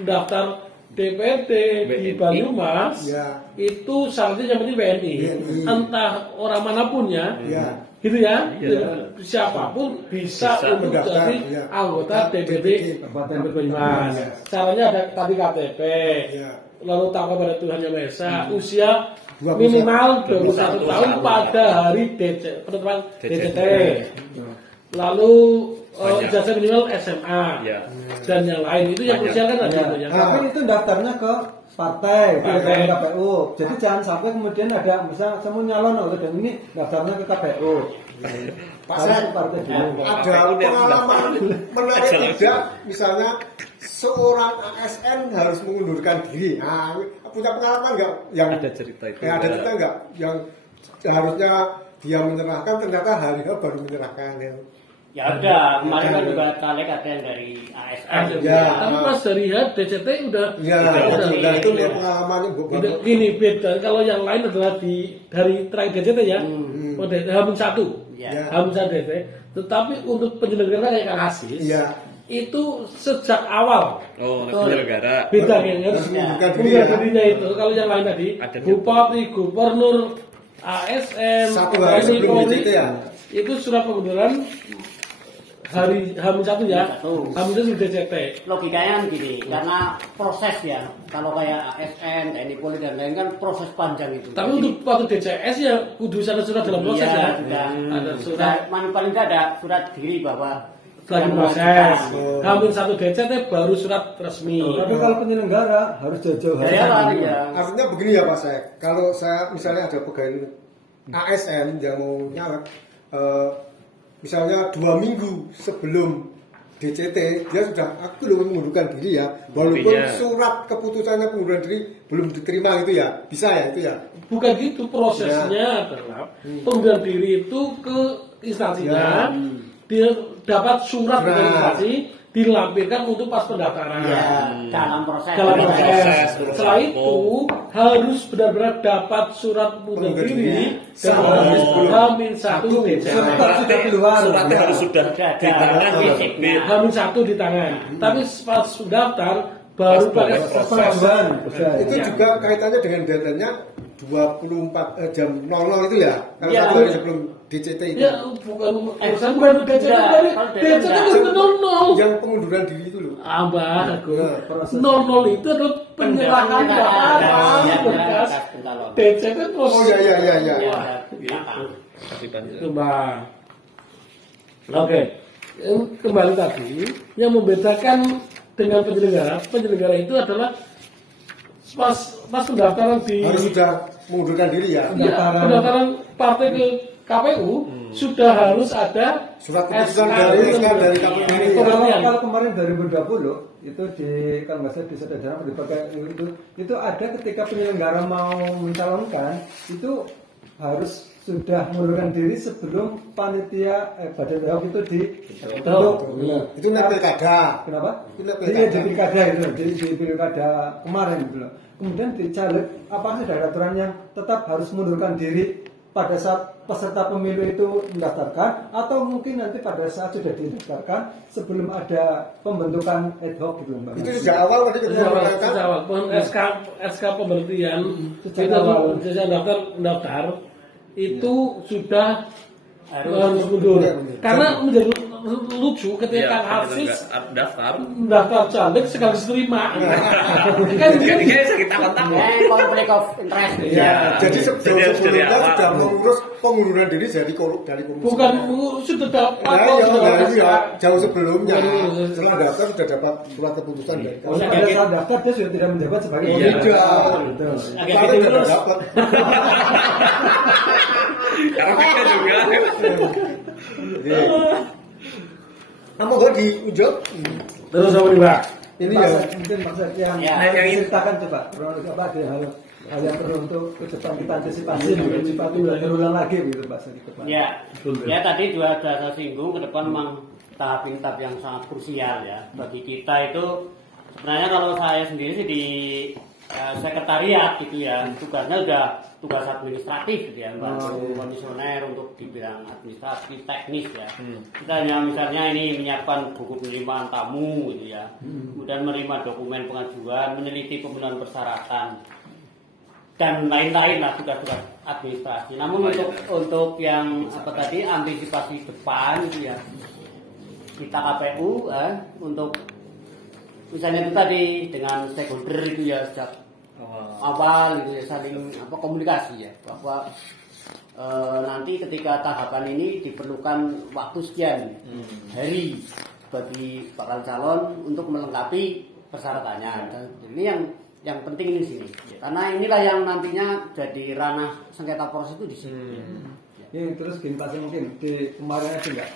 daftar DPD di WNI. Banyumas Ya. itu syaratnya yang penting WNI. WNI. Entah orang manapun ya. Ya. Gitu ya. Iya. Siapapun bisa Bisa untuk mendaftar, jadi iya. anggota DPD Kabupaten Banyumas. Iya. Caranya ada tadi KTP. Ya. Lalu takwa pada Tuhan Yang Maha Esa, usia minimal 21 tahun pada hari penetapan DCT. Lalu ijazah minimal SMA dan yang lain itu yang krusial kan tadi itu ya. Tapi itu daftarnya ke partai, tidak ke KPU. Jadi jangan sampai kemudian ada misalnya saya mau nyalon dan ini daftarnya ke KPU. Ada pengalaman menarik tidak, misalnya seorang ASN harus mengundurkan diri. Nah, punya pengalaman nggak? Yang ada cerita itu. Ada cerita nggak? Yang harusnya dia menyerahkan ternyata hari H baru menyerahkan ya. Ya ada, kemarin kan juga caleg ada yang dari ASN. Ya. Tapi pas dari H DCT udah. Ya, itu lihat pengalamannya Udah, gini beda. Kalau yang lain adalah dari terakhir DCT ya, Hamin 1. Ya. Hamin 1 DCT. Tetapi untuk penyelenggara kayak Kang Asis, itu sejak awal. Oh, penyelenggara. Beda nih, harus punya dirinya itu. Kalau yang lain tadi, Bupati, Gubernur, ASN, satu hari sebelum DCT ya. Itu surat pengunduran hari Hamin 1 ya. Hamin 1 sudah DCT. Logikanya kan gini, karena proses ya. Kalau kayak ASN, TNI Polri dan lain kan proses panjang itu. Tapi untuk waktu DCS ya kudu ada surat dalam proses ya. Ada surat. Paling tidak ada surat diri bahwa lagi proses. Hamin 1 DCT baru surat resmi. Tapi kalau penyelenggara harus jauh-jauh hari. Artinya begini ya Pak Sek, kalau saya misalnya ada pegawai ASN yang mau nyalek, misalnya 2 minggu sebelum DCT dia sudah belum mengundurkan diri ya, walaupun surat keputusannya pengunduran diri belum diterima itu ya, bisa ya itu ya. Bukan gitu, prosesnya adalah pengunduran diri itu ke instansinya, dia dapat surat dari instansi, dilampirkan untuk pas pendaftaran. Dalam proses. Setelah itu harus benar-benar dapat surat pengunduran diri dan harus Hamin 1 DCT. Sudah keluar. Suratnya harus sudah di tangan. Hamin 1 di tangan. Tapi pas daftar baru pakai pengajuan. Itu juga kaitannya dengan datanya 24 jam 00 itu ya. Kalau satu hari sebelum DCT itu. Ya bukan DCT dari DCT ke 00. Yang pengunduran diri itu loh. Abah, 00 itu adalah penyerahan berkas. DCT terus. Oh ya. Coba. Oke. Kembali tadi, yang membedakan dengan penyelenggara itu adalah pas pendaftaran di harus sudah mengundurkan diri ya. Pendaftaran partai ke KPU sudah harus ada surat keputusan dari KPU. Kalau kemarin 2020 itu di kalau nggak salah di Sederhana dipakai itu ada ketika penyelenggara mau mencalonkan itu harus sudah mengundurkan diri sebelum panitia badan ad hoc itu dibentuk. Itu pilkada. Kenapa? Di pilkada itu di pilkada kemarin gitu loh. Kemudian di caleg apakah sudah ada aturan yang tetap harus mengundurkan diri pada saat peserta pemilu itu mendaftarkan atau mungkin nanti pada saat sudah didaftarkan sebelum ada pembentukan ad hoc gitu Mbak. Itu sejak awal tadi kita mengatakan sejak awal SK pemberhentian sejak daftar itu sudah harus mundur karena menjadi lucu ketika Alsis daftar caleg sekaligus terima kan kita kontak konflik of interest jadi sebelumnya sudah mengurus pengunduran diri dari korupsi bukan sudah dapat jauh sebelumnya setelah daftar sudah dapat surat keputusan dari pada saat daftar dia sudah tidak menjabat sebagai agak tidak dapat karena kita juga kamu kok diujung terus apa nih Pak? Ini ya mungkin maksud yang ceritakan coba apa ada hal yang perlu untuk ke depan kita antisipasi supaya tidak terulang lagi gitu Pak. Ya tadi juga ada saya singgung ke depan memang tahap-tahap yang sangat krusial ya bagi kita itu sebenarnya kalau saya sendiri sih di sekretariat gitu ya tugasnya udah tugas administratif gitu ya bantu komisioner untuk di bidang administratif teknis ya kita hanya misalnya ini menyiapkan buku penerimaan tamu gitu ya kemudian menerima dokumen pengajuan meneliti pemenuhan persyaratan dan lain-lain lah tugas-tugas administrasi namun untuk yang apa tadi antisipasi depan gitu ya kita KPU untuk misalnya itu tadi dengan stakeholder itu ya sejak awal gitu ya, saling komunikasi ya, bahwa nanti ketika tahapan ini diperlukan waktu sekian hari bagi bakal calon untuk melengkapi persyaratannya. Dan ini yang penting ini sini, karena inilah yang nantinya jadi ranah sengketa proses itu di sini. Ini terus gini Pak, mungkin di kemarin aja enggak,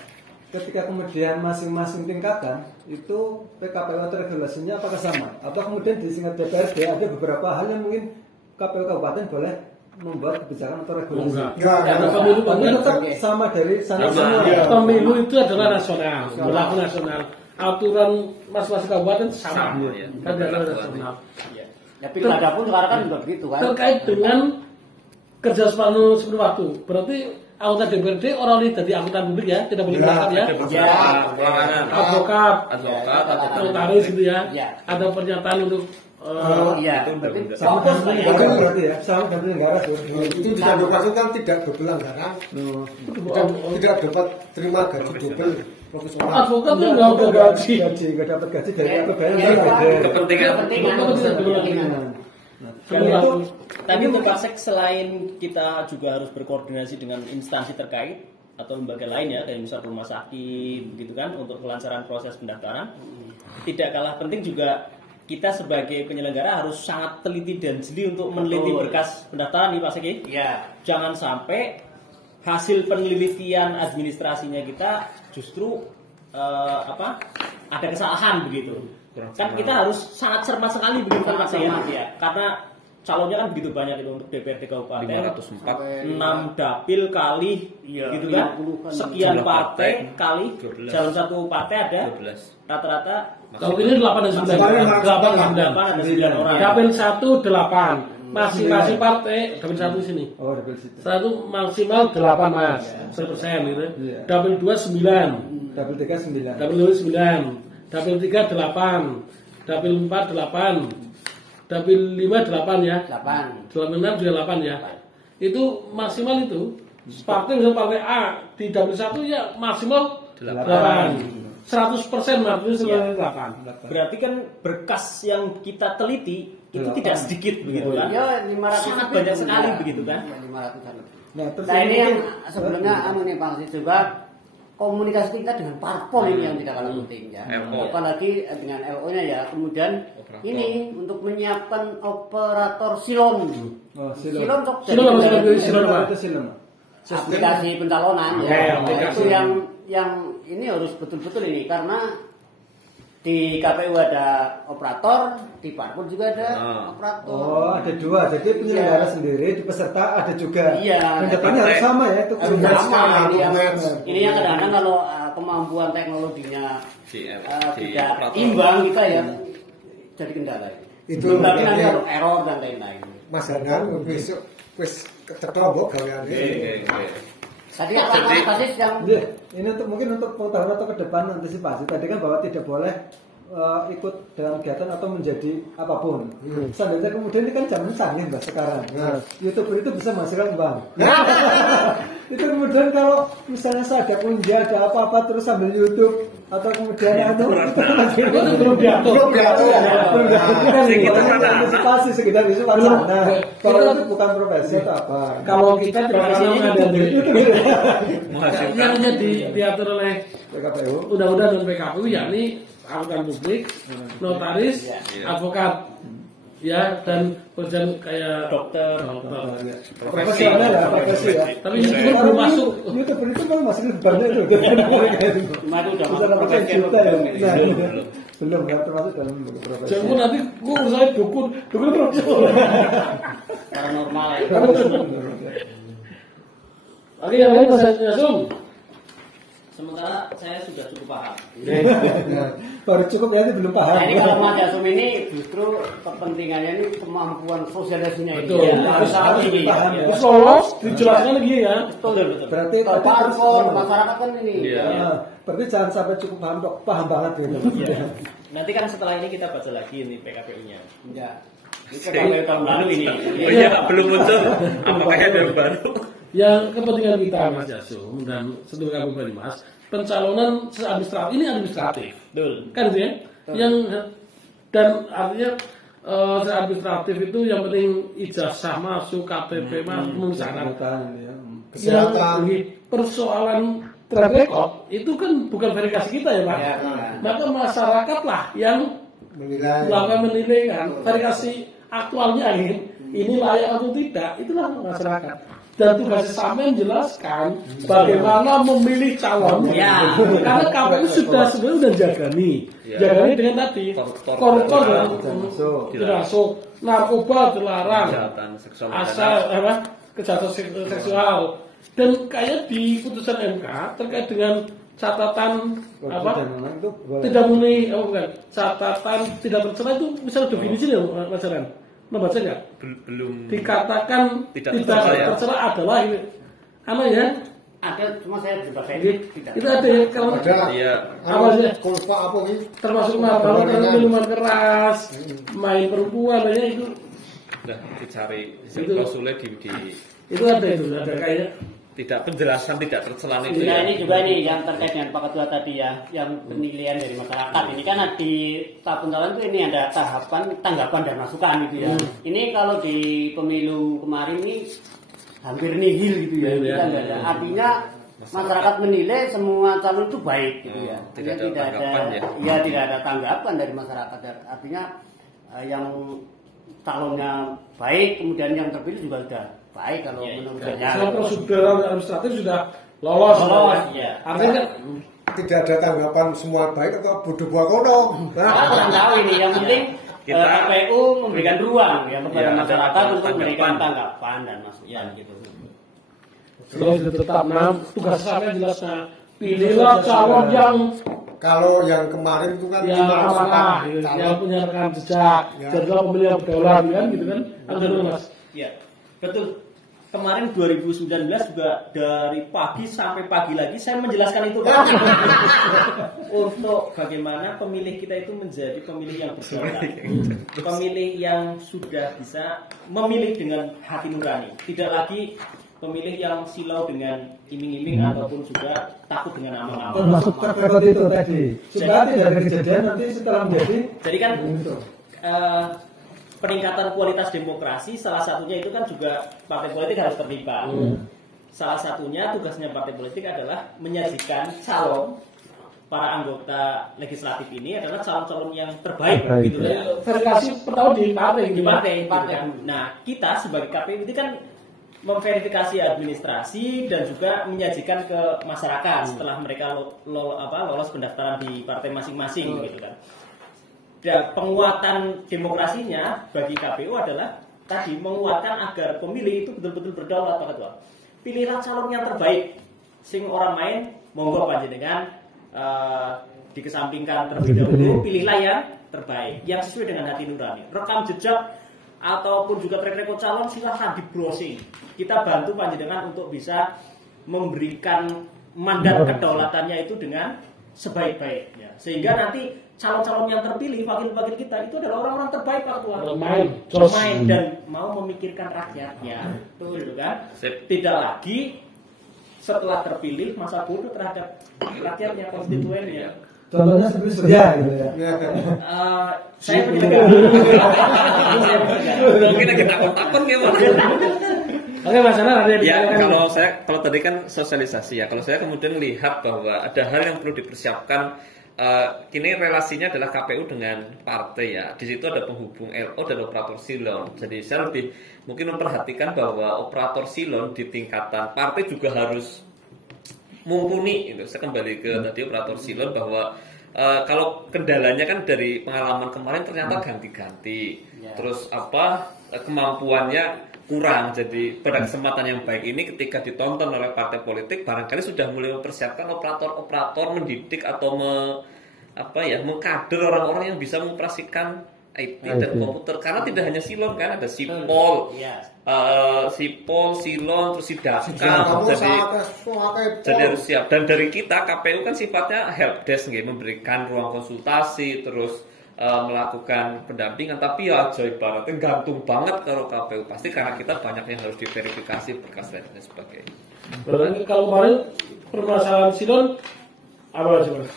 ketika kemudian masing-masing tingkatan itu PKPU atau regulasinya apakah sama? Atau kemudian di tingkat DPRD ada beberapa hal yang mungkin KPU kabupaten boleh membuat kebijakan atau regulasi? Enggak. Tapi tetap sama dari sana semua. Pemilu itu adalah nasional, berlaku nasional. Aturan masing-masing kabupaten sama, kan adalah nasional. Ya pilkada pun sekarang kan juga begitu kan. Terkait dengan kerja sepenuh waktu, berarti anggota DPRD orang ini jadi angkutan publik ya, tidak boleh berangkat ya. Advokat, notaris gitu ya. Ada pernyataan untuk sama berarti ya, sama dengan negara. Itu tidak dimaksudkan tidak berpelanggaran, tidak dapat terima gaji double profesional. advokat tuh nggak ada gaji. Nggak dapat gaji dari APBN. Kepentingan. Tadi untuk Pasek, selain kita juga harus berkoordinasi dengan instansi terkait atau lembaga lain ya, kayak misal rumah sakit begitu kan, untuk kelancaran proses pendaftaran. Tidak kalah penting juga kita sebagai penyelenggara harus sangat teliti dan jeli untuk meneliti berkas pendaftaran nih Pak Seki. Iya. Jangan sampai hasil penelitian administrasinya kita justru ada kesalahan begitu. Kan kita harus sangat cermat sekali begitu Pak Seki ya. Karena calonnya kan begitu banyak itu untuk DPRD kabupaten, 504, 6 dapil kali gitu kan, sekian partai kali, dalam satu partai ada 12. rata-rata Kalau ini 8 dan 9. 8 ada 9 orang. Dapil 1 8. Masing-masing partai dapil 1 sini. Oh, dapil situ. Satu maksimal 8 Mas. 1% gitu. Dapil 2 9. Dapil 3 9. Dapil 2 9. Dapil 3 8. Dapil 4 8. Dapil 5 8 ya. 8. Dapil 6 juga 8 ya. Itu maksimal itu. Partai misalnya partai A di dapil 1 ya maksimal 8. 100% marginnya sebenarnya 8. Berarti kan berkas yang kita teliti itu tidak sedikit begitu kan? Ya 500 sangat banyak sekali begitu kan? Ya 500-an. Nah, Ini yang sebelumnya nih Pak Haji juga komunikasi kita dengan parpol ini yang tidak kalah penting ya. Apalagi dengan LO-nya ya. Kemudian ini untuk menyiapkan operator silon. Silon aplikasi pencalonan ya. Itu yang ini harus betul-betul ini, karena di KPU ada operator, di parpol juga ada operator. Oh, ada dua. Jadi penyelenggara sendiri, di peserta ada juga. Iya. Dan depannya harus sama ya. Itu sama. Ini yang kadang-kadang kalau kemampuan teknologinya tidak imbang kita ya jadi kendala. Itu berarti nanti ada error dan lain-lain. Mas Hanan besok wis ketetrobok gaweane. Tadi apa sih yang ini mungkin untuk pengetahuan atau ke depan antisipasi. Tadi kan bahwa tidak boleh ikut dalam kegiatan atau menjadi apapun. Seandainya kemudian ini kan zaman canggih Mbak sekarang. YouTuber itu bisa menghasilkan uang. Itu kemudian kalau misalnya saya ada punja, ada apa-apa terus sambil YouTube atau kemudian antisipasi sekitar itu wacana. Kalau itu bukan profesi atau apa. Kalau kita tidak ada yang diatur oleh PKPU, undang-undang dan PKPU yakni angkutan publik, notaris, advokat, ya dan pekerjaan kayak dokter. Profesional ya, profesi ya. Tapi itu belum masuk. YouTuber itu kan masih lebih banyak itu. cuma itu udah Bisa dapatkan juta ya. Belum nggak termasuk dalam profesi. Jangan nanti gua urusannya dukun profesional. paranormal ya. Oke, yang lain Mas Yasum. Sementara saya sudah cukup paham. Baru cukup ya, itu belum paham. Nah, ini kalau Mas Yasum ini justru kepentingannya ini kemampuan sosialisasinya Betul. ini. Harus tinggi. paham. Terus lolos dijelaskan lagi ya. Betul. Berarti Kalau parpol masyarakat kan ini. berarti jangan sampai cukup paham kok, paham banget gitu. Iya. Nanti kan setelah ini kita baca lagi ini PKPU-nya. Ya. Ini PKPU tahun lalu ini. Iya, belum muncul. Apakah ada yang baru? Yang kepentingan kita Mas Yasum dan seluruh kabupaten Mas, pencalonan administratif ini administratif. Betul. Kan gitu ya? Yang dan artinya secara administratif itu yang penting ijazah masuk, KTP masuk, syarat. Kesehatan. Yang persoalan track record itu kan bukan verifikasi kita ya Pak. Maka masyarakat lah yang menilai kan verifikasi aktualnya ini layak atau tidak, itulah masyarakat. Dan tugas sampean menjelaskan bagaimana memilih calon. Ya. Karena KPU sudah sebenarnya jagani dengan tadi koruptor tidak masuk, narkoba dilarang, asal kejahatan seksual. Dan kayak di putusan MK terkait dengan catatan tidak memenuhi catatan tidak bercerai itu misalnya definisi ya Mas Ren, membaca nggak? Belum dikatakan tidak tercerai adalah ini apa ya? Ada, cuma saya juga tidak. Itu ada ya kalau apa sih? Termasuk mabuk, minuman keras, main perempuan, ya itu. Nah, dicari klausulnya di itu ada kayaknya. Tidak penjelasan tidak tercela itu. Nah, ini juga nih yang terkait dengan Pak Ketua tadi ya, yang penilaian dari masyarakat. Ini kan di tahap pencalonan itu ini ada tahapan tanggapan dan masukan gitu ya. Ini kalau di pemilu kemarin ini hampir nihil gitu ya. Kita nggak ada. Artinya masyarakat menilai semua calon itu baik gitu ya. Tidak ada tanggapan dari masyarakat. Artinya yang calonnya baik, kemudian yang terpilih juga sudah baik kalau menurut saya. Prosedur administratif sudah lolos. Ya. Artinya tidak ada tanggapan semua baik atau bodoh buakono. Kurang tahu ini. Yang penting KPU memberikan ruang ya kepada masyarakat untuk memberikan tanggapan dan masukan gitu. Terus tetap tugas saya jelasnya. Pilihlah calon yang kalau yang kemarin itu kan yang punya rekam jejak, jadwal pemilihan berdaulat kan gitu kan. Ada Mas. Iya. Betul. Kemarin 2019 juga dari pagi sampai pagi lagi saya menjelaskan itu Pak. Untuk bagaimana pemilih kita itu menjadi pemilih yang berdaulat. Pemilih yang sudah bisa memilih dengan hati nurani. Tidak lagi pemilih yang silau dengan iming-iming ataupun juga takut dengan amal-amal. Termasuk perpekot itu tadi. Supaya tidak ada kejadian nanti setelah menjadi. Jadi kan peningkatan kualitas demokrasi salah satunya itu kan juga partai politik harus terlibat. Salah satunya tugasnya partai politik adalah menyajikan calon para anggota legislatif ini adalah calon-calon yang terbaik gitu ya. Verifikasi pertama di partai. Nah, kita sebagai KPU itu kan memverifikasi administrasi dan juga menyajikan ke masyarakat setelah mereka lolos pendaftaran di partai masing-masing gitu kan. Dan penguatan demokrasinya bagi KPU adalah tadi menguatkan agar pemilih itu betul-betul berdaulat Pak Ketua. Pilihlah calon yang terbaik. Sing orang main monggo panjenengan dikesampingkan terlebih dahulu, pilihlah yang terbaik, yang sesuai dengan hati nurani. Rekam jejak ataupun juga track record calon silahkan di browsing. Kita bantu panjenengan untuk bisa memberikan mandat kedaulatannya itu dengan sebaik-baiknya. Sehingga nanti calon-calon yang terpilih, wakil-wakil kita itu adalah orang-orang terbaik Pak Ketua. Bermain dan mau memikirkan rakyatnya. Betul kan? Tidak lagi setelah terpilih masa bodoh terhadap rakyatnya, konstituennya. Contohnya seperti Surya gitu ya. Saya mencegah. Mungkin kita takut gimana? Oke Mas Anar, ya kalau tadi kan sosialisasi ya. Kalau saya kemudian lihat bahwa ada hal yang perlu dipersiapkan. Kini relasinya adalah KPU dengan partai ya. Di situ ada penghubung LO dan operator silon. Jadi saya lebih mungkin memperhatikan bahwa operator silon di tingkatan partai juga harus mumpuni. Itu saya kembali ke tadi operator silon bahwa kalau kendalanya kan dari pengalaman kemarin ternyata ganti-ganti. Terus kemampuannya kurang. Jadi pada kesempatan yang baik ini ketika ditonton oleh partai politik barangkali sudah mulai mempersiapkan operator-operator mendidik atau mengkader orang-orang yang bisa mengoperasikan IT dan komputer, karena tidak hanya silon kan, ada sipol, silon, terus sidakam, jadi harus siap. Dan dari kita KPU kan sifatnya helpdesk, memberikan ruang konsultasi, terus melakukan pendampingan, tapi ya ajaib banget, gantung banget kalau KPU pasti karena kita banyak yang harus diverifikasi berkas dan sebagainya. Berarti kalau kemarin permasalahan silon apa sih Mas?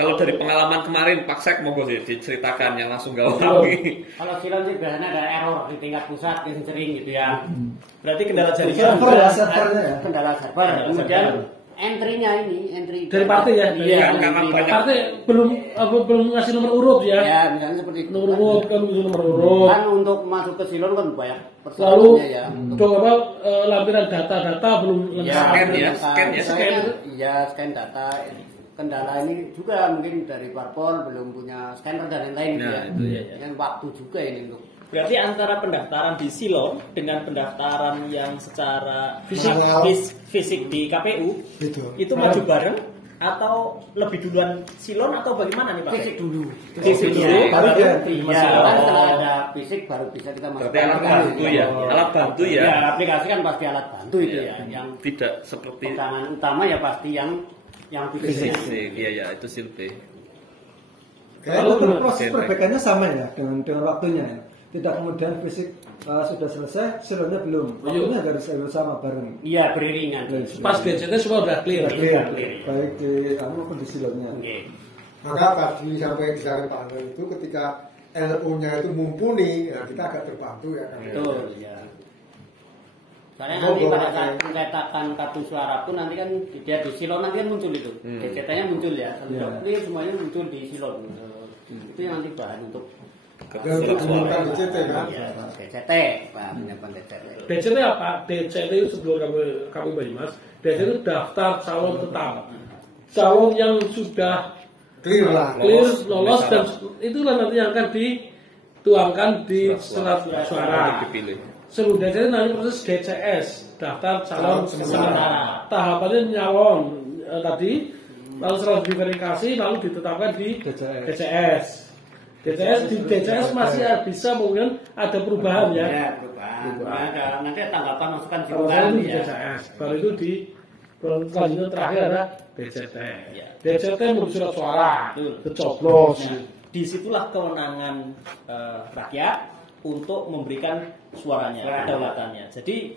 Kalau dari pengalaman kemarin Pak Sek monggo sih diceritakan yang langsung gawangi. Kalau silon sih biasanya ada error di tingkat pusat yang sering gitu ya. Berarti kendala jaringan. Servernya ya. Kendala server. Kemudian entry-nya entry Dari partai ya? Iya, Karena banyak. Partai belum ngasih nomor urut ya? Ya, misalnya seperti itu. Nomor urut kan bisa nomor urut. Kan untuk masuk ke silon kan banyak Lalu persyaratannya ya. dong apa lampiran data belum Ya, lengkap. Scan ya, scan ya, scan. Iya, scan data. Kendala ini juga mungkin dari parpol belum punya scanner dan lain-lain gitu Nah, ya. itu ya. Dengan waktu juga ini untuk Berarti antara pendaftaran di silon dengan pendaftaran yang secara fisik di KPU itu maju bareng atau lebih duluan silon atau bagaimana nih Pak? fisik dulu. Fisik dulu, Baru baru iya, silon. kan setelah ada fisik baru bisa kita masuk. Berarti alat bantu ya, alat bantu ya. Ya, aplikasi kan pasti alat bantu itu ya. Yang Tidak seperti pegangan utama ya pasti yang fisik. fisik, iya ya itu silpe. Kalau proses perbaikannya sama ya dengan waktunya ya. Tidak kemudian fisik sudah selesai, silonnya belum. Waktunya harus sama bareng. Iya, beriringan. Pas DCT semua udah clear. Clear. Baik di maupun di silonnya. Oke. Maka tadi sampai disampaikan Pak Anwar itu ketika LO-nya itu mumpuni, ya kita agak terbantu ya. Betul, ya. Soalnya nanti pada saat pencetakan kartu suara pun nanti kan dia di silon nanti kan muncul itu. DCT-nya muncul ya. Clear semuanya muncul di silon. Itu yang nanti bahan untuk Dan untuk menggunakan DCT kan. ya, DCT, Pak, penyiapan DCT. DCT apa? DCT itu sebelum kami Banyumas, DCT itu daftar calon tetap. Calon yang sudah Clear lah. lolos dan itulah nanti yang akan dituangkan di surat suara. Dipilih. Seluruh DCT nanti proses DCS, daftar calon sementara. Tahapannya nyalon tadi, lalu setelah diverifikasi, lalu ditetapkan di DCS. DCS di DCS masih bisa mungkin ada perubahan ya. Ya, perubahan. Nanti ada tanggapan masukan Perubahan di ya. DCS, baru itu di selanjutnya terakhir ada DCT. DCT menurut surat suara, tercoblos. Disitulah kewenangan rakyat untuk memberikan suaranya, kedaulatannya. Jadi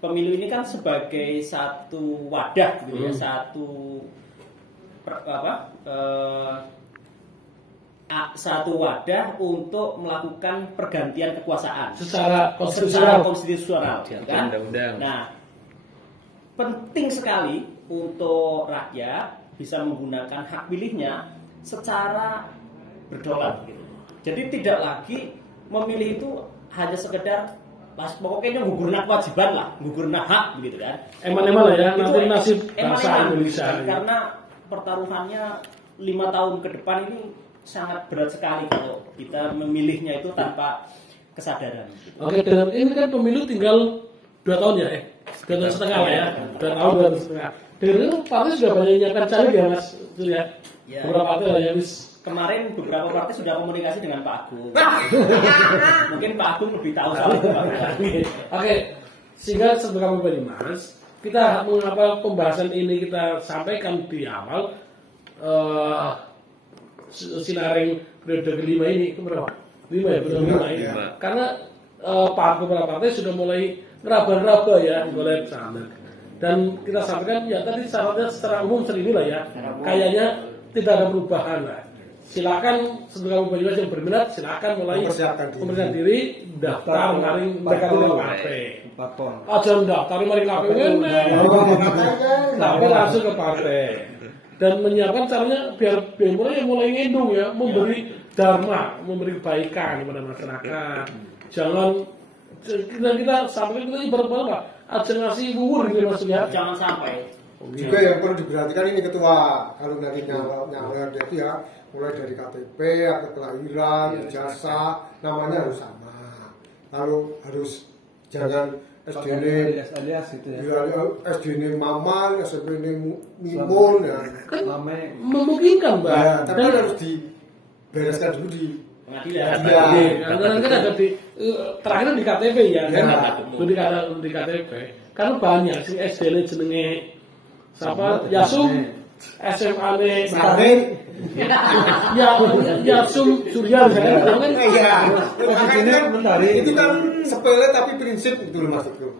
pemilu ini kan sebagai satu wadah, gitu ya, satu wadah untuk melakukan pergantian kekuasaan Secara konstitusional, kan? Undang-undang. Nah, penting sekali untuk rakyat bisa menggunakan hak pilihnya secara berdaulat gitu. Jadi tidak lagi memilih itu hanya sekedar pokoknya gugurna kewajiban lah, gugurna hak begitu kan. Eman-eman lah ya, Itu nanti nasib bangsa eman-eman, Indonesia. karena pertaruhannya 5 tahun ke depan ini sangat berat sekali kalau kita memilihnya itu tanpa kesadaran. Oke, dan ini kan pemilu tinggal 2 tahun ya, 2 tahun setengah lah ya, 2 tahun 2 tahun setengah. Dan itu partai sudah banyak nyiapkan caleg ya Mas, itu ya. Beberapa partai lah ya, Mas. Kemarin beberapa partai sudah komunikasi dengan Pak Agung. Mungkin Pak Agung lebih tahu soal itu Pak. Oke, sehingga sebelum kami Banyumas, kita mengapa pembahasan ini kita sampaikan di awal sinaring periode kelima ini, berapa? 5 ya, betul 5 ini. Karena beberapa partai sudah mulai ngeraba-ngeraba ya, mulai sana. Dan kita sampaikan ya tadi syaratnya secara umum seperti inilah ya. Kayaknya tidak ada perubahan lah. Silakan sebelum Banyumas yang berminat silakan mulai mempersiapkan diri daftar maring mereka di partai. Aja daftar maring KPU tapi langsung ke partai dan menyiapkan caranya biar mulai ngendung ya, memberi dharma, memberi kebaikan kepada masyarakat. Jangan kita sampai kita ibarat apa? Aja ngasih bubur gitu maksudnya. Jangan sampai. Juga yang perlu diperhatikan ini ketua, kalau nanti nyalon dia itu ya mulai dari KTP, akte kelahiran, ijazah, namanya harus sama. Lalu harus jangan SDN alias gitu ya. SDN Maman, SDN Mimun ya. Kan memungkinkan Mbak. Ya, tapi harus dibereskan dulu di Pengadilan. Karena kan ada di terakhir di KTP ya, di KTP. Karena banyak sih SDN jenenge siapa Yasum, SMA-ne Yasum Surya misalnya kan itu kan sepele tapi prinsip itu loh maksudku.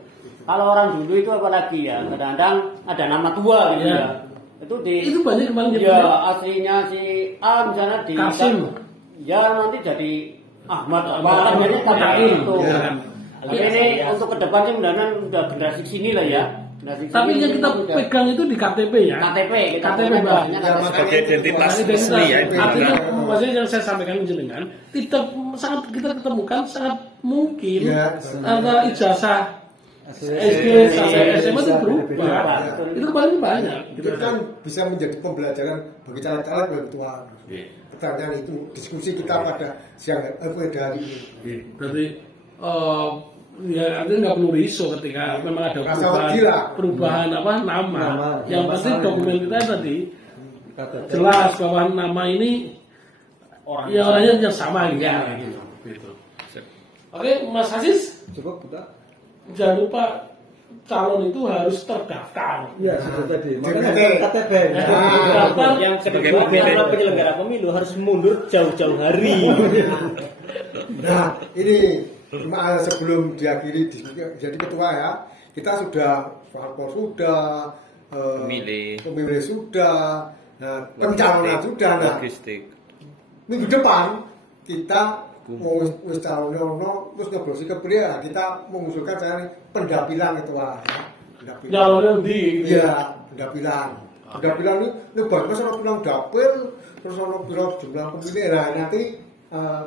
Kalau orang dulu itu apalagi ya, kadang-kadang ada nama tua gitu ya. Itu banyak kemarin ya aslinya si A misalnya di Kasim. ya nanti jadi Ahmad apa namanya pada itu. Tapi ini untuk ke depan sih mudah-mudahan udah generasi sini lah ya. Tapi yang kita pegang itu di KTP ya. KTP Mbak. Sebagai identitas resmi ya. Artinya maksudnya yang saya sampaikan jenengan tidak sangat kita ketemukan sangat mungkin antara ijazah SD sampai SMA itu berubah. Itu paling banyak. Itu kan bisa menjadi pembelajaran bagi caleg-caleg dan ketua. Pertanyaan itu diskusi kita pada siang hari ini. Berarti ya artinya nggak perlu risau ketika memang ada perubahan nama. Yang penting dokumen kita tadi jelas bahwa nama ini orangnya yang sama gitu. Oke, Mas Aziz. Cukup kita. Jangan lupa calon itu harus terdaftar. Iya, seperti tadi. Makanya KTP. Yang kedua, karena penyelenggara pemilu harus mundur jauh-jauh hari. Nah, ini sebelum diakhiri jadi ketua ya, kita sudah parpol sudah, pemilih sudah, nah, pencalonan sudah. Nah, minggu depan kita mau calon terus ngebrosi ke beliau, kita mengusulkan saya pendapilan ketua. Calonnya di. Iya, pendapilan ini bagus orang bilang dapil, terus orang bilang jumlah pemilih. Nah, nanti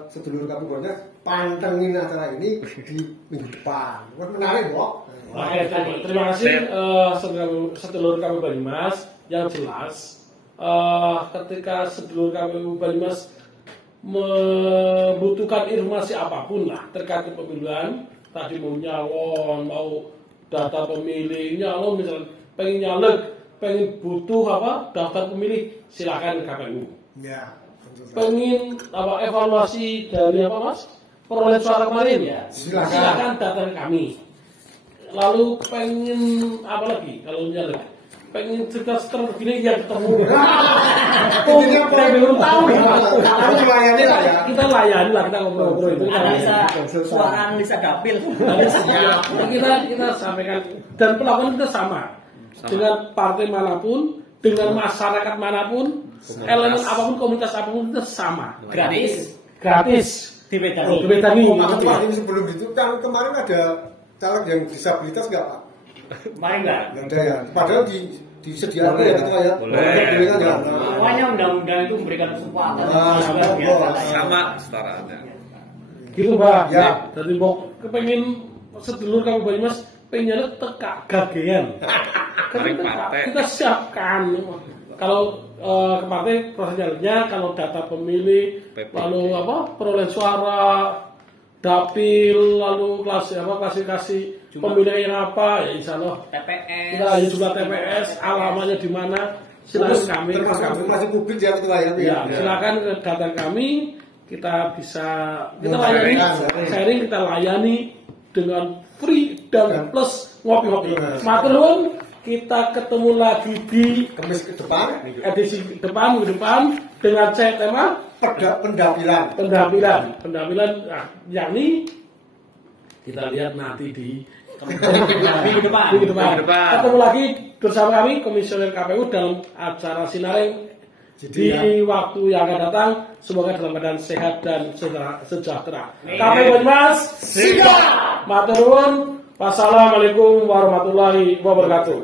sedulur kami banyak pantengin acara ini di minggu depan. Menarik kok. Oke, terima kasih sedulur kami Banyumas. Yang jelas ketika sedulur kami Banyumas membutuhkan informasi apapun lah terkait kepemiluan, tadi mau nyalon, mau data pemilih, nyalon misalnya pengen nyalek, pengen butuh daftar pemilih, silakan KPU. Ya. Pengen evaluasi dari Mas? Perolehan suara kemarin ya. Silakan datang kami. Lalu pengen apa lagi kalau nyalek? Pengen cerita begini ya ketemu. Kita belum tahu. Kita layani lah, kita ngobrol-ngobrol itu. Suara analisa dapil. Kita sampaikan dan perlakuan kita sama dengan partai manapun, dengan masyarakat manapun, elemen apapun, komunitas apapun kita sama. Gratis. Dipedangi. Ini sebelum itu kan kemarin ada caleg yang disabilitas nggak Pak? Kemarin nggak ada ya. Padahal disediakan ya ketua ya. Boleh. Semuanya undang-undang itu memberikan kesempatan. Sama setaraannya. Gitu Mbak. Ya. Dari Mbok kepengen sedulur kamu Banyumas pengen teka gagean. Kita siapkan. Kalau ke partai prosesnya kalau data pemilih, lalu perolehan suara, dapil, lalu klasifikasi pemilih yang ya insya Allah TPS. Kita juga TPS, alamatnya di mana, silakan kami. Termasuk publik ya ketua ya. Ya, silakan datang kami, kita bisa sharing, kita layani dengan free dan plus ngopi-ngopi. Matur nuwun. Kita ketemu lagi di Kamis ke depan, edisi minggu depan dengan tema pendapilan. Nah, yakni kita lihat nanti di minggu depan. Ketemu lagi bersama kami Komisioner KPU dalam acara Sinareng di waktu yang akan datang. Semoga dalam keadaan sehat dan sejahtera. KPU Banyumas, siap. Matur nuwun. Wassalamualaikum warahmatullahi wabarakatuh.